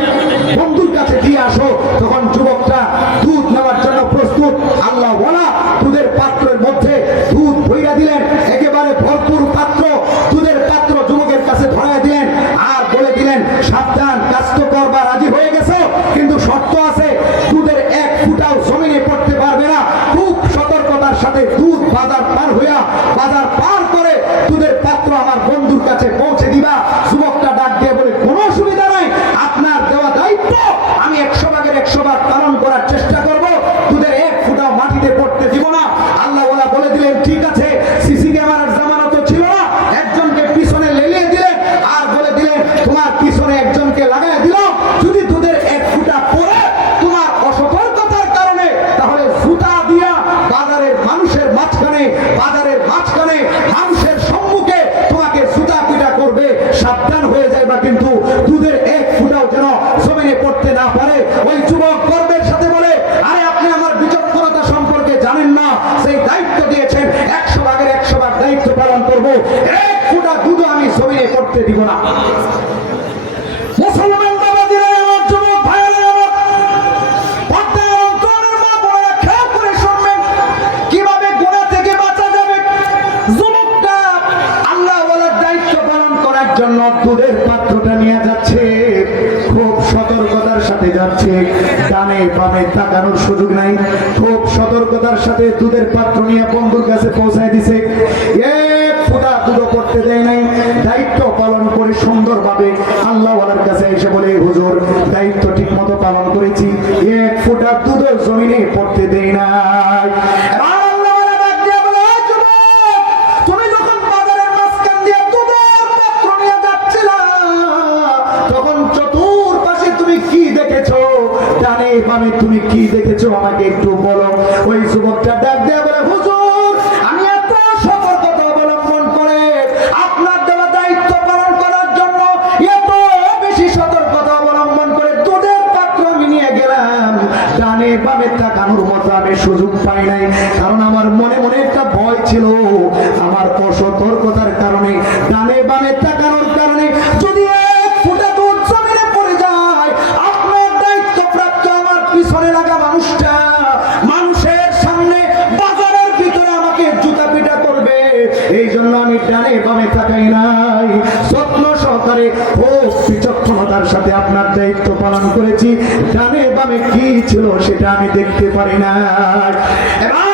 বন্ধুর কাছে দিয়ে আসো। তখন যুবকটা দুধ নেওয়ার জন্য প্রস্তুত। আল্লাহ ওয়ালা দুধের পাত্রের মধ্যে দুধ ভইরা দিলেন, একেবারে ভরপুর পাত্র, দুধের পাত্র যুবকের কাছে ধরায় দিলেন আর বলে দিলেন, সাবধান, কাজ তো করবা রাজি হয়ে গেছো, কিন্তু শর্ত আছে, দুধের এক ফুটাও জমিনে পড়তে পারবে না। খুব সতর্কতার সাথে দুধ বাজার পার হইয়া বাজার পার করে দুধের পাত্র আমার বন্ধুর কাছে পৌঁছে দিবা। যুবকটা ডাক দিয়ে বলে, কোনো অসুবিধা নাই, আপনার দেওয়া দায়িত্ব আমি 100 ভাগের 100 ভাগ পালন করার চেষ্টা করব, দুধের এক ফুটাও মাটিতে পড়তে দিব না। আল্লাহ ওয়ালা বলে দিলেন, ঠিক আছে। সিসি ক্যামেরার জামানত তো ছিল না, একজনকে পিছনে লেলিয়ে দিলেন আর বলে দিলেন, তোমার পিছনে একজনকে লাগাই দিল, যদি দুধের এক ফুটা পড়ে তোমার অসতর্কতার কারণে, তাহলে জুতা দিয়া বাজারের মানুষের মাঝখানে, বাজারের মাঝখানে মানুষের সম্মুখে তোমাকে জুতা পিটা করবে, সাবধান হয়ে যাইবা, কিন্তু দুধের এক ফুটাও যেন জমিনে পড়তে না পারে। ওই যুবক গর্বের সাথে বলে, আরে আপনি আমার বিচক্ষণতা সম্পর্কে জানেন না, সেই দায়িত্ব দিয়েছেন 100 ভাগের 100 ভাগ দায়িত্ব পালন করব, এক ফুটা দুধ আমি জমিনে পড়তে দিব না। মুসলমান বাবাজিরা, আমার যুবক ভাইয়েরা, আমার পর্দার অন্তরের মা বোনেরা, খেয়াল করে শুনবেন কিভাবে গুনাহ থেকে বাঁচা যাবে। যুবকটা আল্লাহ ওয়ালার দায়িত্ব পালন করার জন্য দুধের পাত্রটা নিয়ে যাচ্ছে, খুব সতর্কতার সাথে যাচ্ছে, ডানে বামে তাকানোর সুযোগ নাই, খুব সতর্কতার সাথে দুধের পাত্র নিয়ে বন্ধুর কাছে পৌঁছায় দিছে। এক ফুটা দুধ পড়তে দেয় নাই, দায়িত্ব পালন করে সুন্দরভাবে আল্লাহ ওয়ালার কাছে এসে বলে, হুজুর দায়িত্ব ঠিক মতো পালন করেছি, এক ফুটা দুধ জমিনে পড়তে দেয় নাই। তুমি কি দেখেছো আমাকে একটু বলো। ওই যুবকটা ডাক দেয়া বলে, হুজুর আমি এত সতর্কতা অবলম্বন করে আপনার দেওয়া দায়িত্ব পালন করার জন্য এত বেশি সতর্কতা অবলম্বন করে দুধের পাত্র আমি নিয়ে গেলাম, ডানে বামে তাকানোর মতো আমি সুযোগ পাই নাই, কারণ আমার মনে মনে একটা ভয় ছিল, আমার অসতর্কতার কারণে, ডানে বামে তাকানোর কারণে যদি এক ফুটা দুধ জমিনে পড়ে যায়, আপনার দায়িত্বপ্রাপ্ত আমার পিছনে লাগা মানুষটা মানুষের সামনে বাজারের ভিতরে আমাকে জুতা পিটা করবে। এই জন্য আমি ডানে বামে তাকাই নাই, যত্ন সহকারে ও বিচক্ষণতার সাথে আপনার দায়িত্ব পালন করেছি, ডানে বামে কি ছিল সেটা আমি দেখতে পারি না। এবার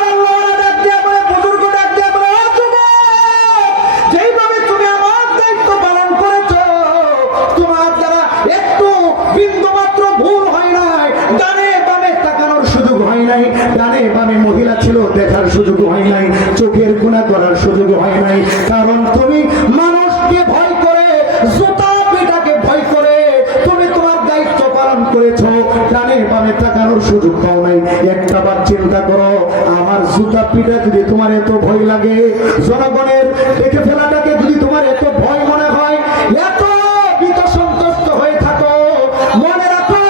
ডানে বামে মহিলা ছিল, দেখার সুযোগ হয় নাই, চোখের গুনাহ করার সুযোগ হয় নাই, কারণ তুমি মানুষকে ভয় করে, জুতা পিটাকে ভয় করে তুমি তোমার দায়িত্ব পালন করেছো, ডানে বামে তাকানোর সুযোগ পাও নাই। একটা বার চিন্তা করো, আমার জুতা পিটা যদি তোমার এত ভয় লাগে, জনগণের দেখে ফেলাটাকে যদি তোমার এত ভয় মনে হয়, এত ভীত সন্তুষ্ট হয়ে থাকো, মনে রাখো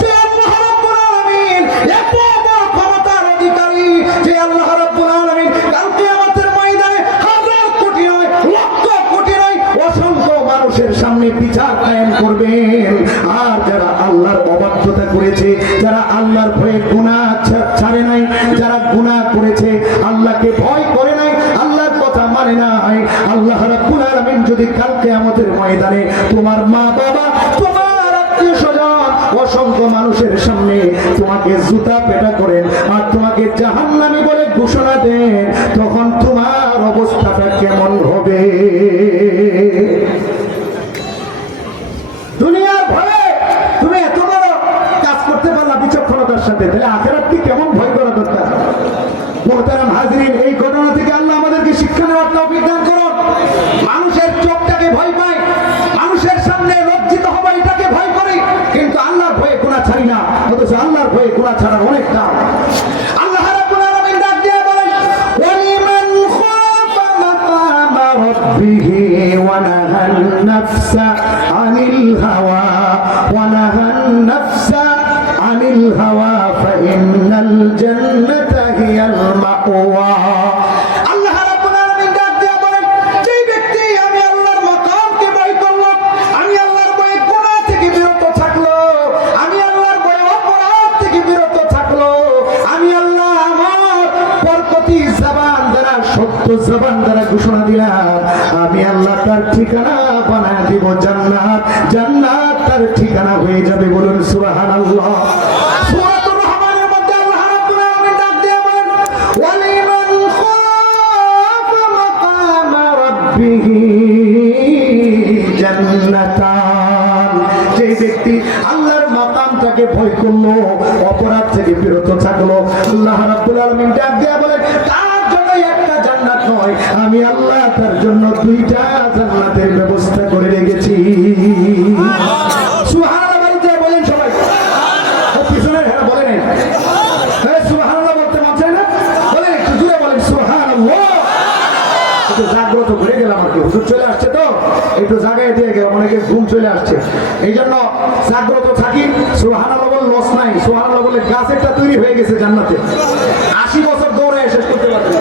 যে আল্লাহ রাব্বুল আলামিন এত আল্লাহ রাব্বুল আলামিন কাল কিয়ামতের ময়দানে হাজার কোটি নয়, লক্ষ কোটি নয়, অসংখ্য মানুষের সামনে বিচার কায়েম করবেন। আর যারা আল্লাহর অবাধ্যতা করেছে, যারা আল্লাহর ভয়ে গুনাহ ছাড়ে নাই, যারা গুনাহ করেছে, আল্লাহকে ভয় করে নাই, আল্লাহর কথা মানে নাই, আল্লাহ রাব্বুল আলামিন যদি কাল কিয়ামতের ময়দানে তোমার মা বাবা, তোমার আত্মীয়স্বজন, অসংখ্য মানুষের সামনে তোমাকে জুতা পেটা করেন আর তোমাকে জাহান্নামী বলে ঘোষণা দেন, তখন তোমার অবস্থাটা কেমন হবে? দুনিয়ার ভয়ে তুমি এত বড় কাজ করতে পারলা বিচক্ষণতার সাথে, তাহলে আখিরাত কি কেমন ভয় করা দরকার? মুহতারাম হাজরিন, এই ঘটনা থেকে আল্লাহ আমাদেরকে শিক্ষা নেওয়ার তৌফিক দান করুন। কলা ছাড়ার অনেক দাম। আল্লাহ রাব্বুল আলামিন ডাক দিয়ে বলেন, ওয়ালিমান খাফা মাকামা রাব্বিহি ওয়া নাহান নাফসা আনিল হাওয়া ওয়া নাহান নাফসা আনিল হাওয়া ফাইন্নাল জান্নাতা হিয়াল মাওয়া। আল্লাহ রাব্বুল আলামিন ডাক দিয়ে বলেন, যে ব্যক্তি আমি আল্লাহর মাকামকে ভয় করলো, আমি আল্লাহর ভয়ে গুনাহ থেকে বিরত থাকলো, আমি আল্লাহর ভয়ে অপরাধ থেকে বিরত থাকলো, আমি আল্লাহ আমার বরকতি জবান দ্বারা সত্য জবান দ্বারা ঘোষণা দিলাম, আমি আল্লাহ তার ঠিকানা বানায় দিব জান্নাত। জান্নাত তার ঠিকানা হয়ে যাবে। বলুন সুবহানাল্লাহ। সূরাতুর রহমানের মধ্যে আল্লাহ রাব্বুল আলামিন ডাক দিয়ে বলেন, ওয়ালিমান খাফা মাকামা রাব্বিহি জান্নাতান। যে ব্যক্তি আল্লাহর মাকামটাকে ভয় করলো, অপরাধ থেকে বিরত থাকলো, আল্লাহ রাব্বুল আলামিন ডাক দিয়ে বলেন, তার জন্য একটা জান্নাত নয়, আমি আল্লাহ তার জন্য দুইটা জান্নাতের ব্যবস্থা করে রেখেছি। সুবহানাল্লাহ বলতে বলেন সবাই। ও পিছনে হ্যাঁ বলেন, হ্যাঁ সুবহানাল্লাহ বলতে মন চায় না? বলেন একটু জোরে বলেন সুবহানাল্লাহ। একটু জাগ্রত হয়ে গেলাম আর কি, হুজুর চলে আসছে তো একটু জাগায় দিয়ে গেলাম, অনেকে ঘুম চলে আসছে, এই জন্য জাগ্রত থাকি। সুবহানাল্লাহ বলে লস নাই, সুবহানাল্লাহ বলে গাছ একটা তৈরি হয়ে গেছে জান্নাতে, 80 বছর দৌড়ে শেষ করতে পারবে না।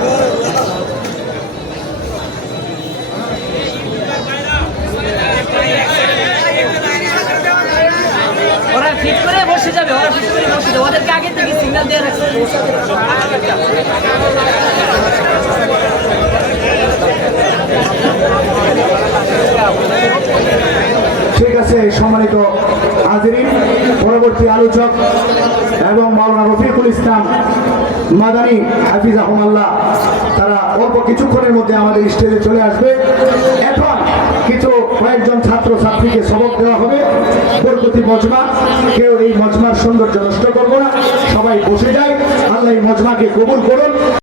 ওরা ফিট করে বসে যাবে, ওরা ফিট করে বসে যাবে, ওদেরকে আগে থেকে সিগন্যাল দিয়ে রাখছে। ঠিক আছে সম্মানিত হাজিরিন, পরবর্তী আলোচক এবং মাওলানা রফিকুল ইসলাম মাদানী হাফিজাহুল্লাহ তারা অল্প কিছুক্ষণের মধ্যে আমাদের স্টেজে চলে আসবে। এখন কিছু কয়েকজন ছাত্র ছাত্রীকে সবক দেওয়া হবে বরকতি মজমা। কেউ এই মজমার সৌন্দর্য নষ্ট করবো না, সবাই বসে যায়। আল্লাহ এই মজমাকে কবুল করুন।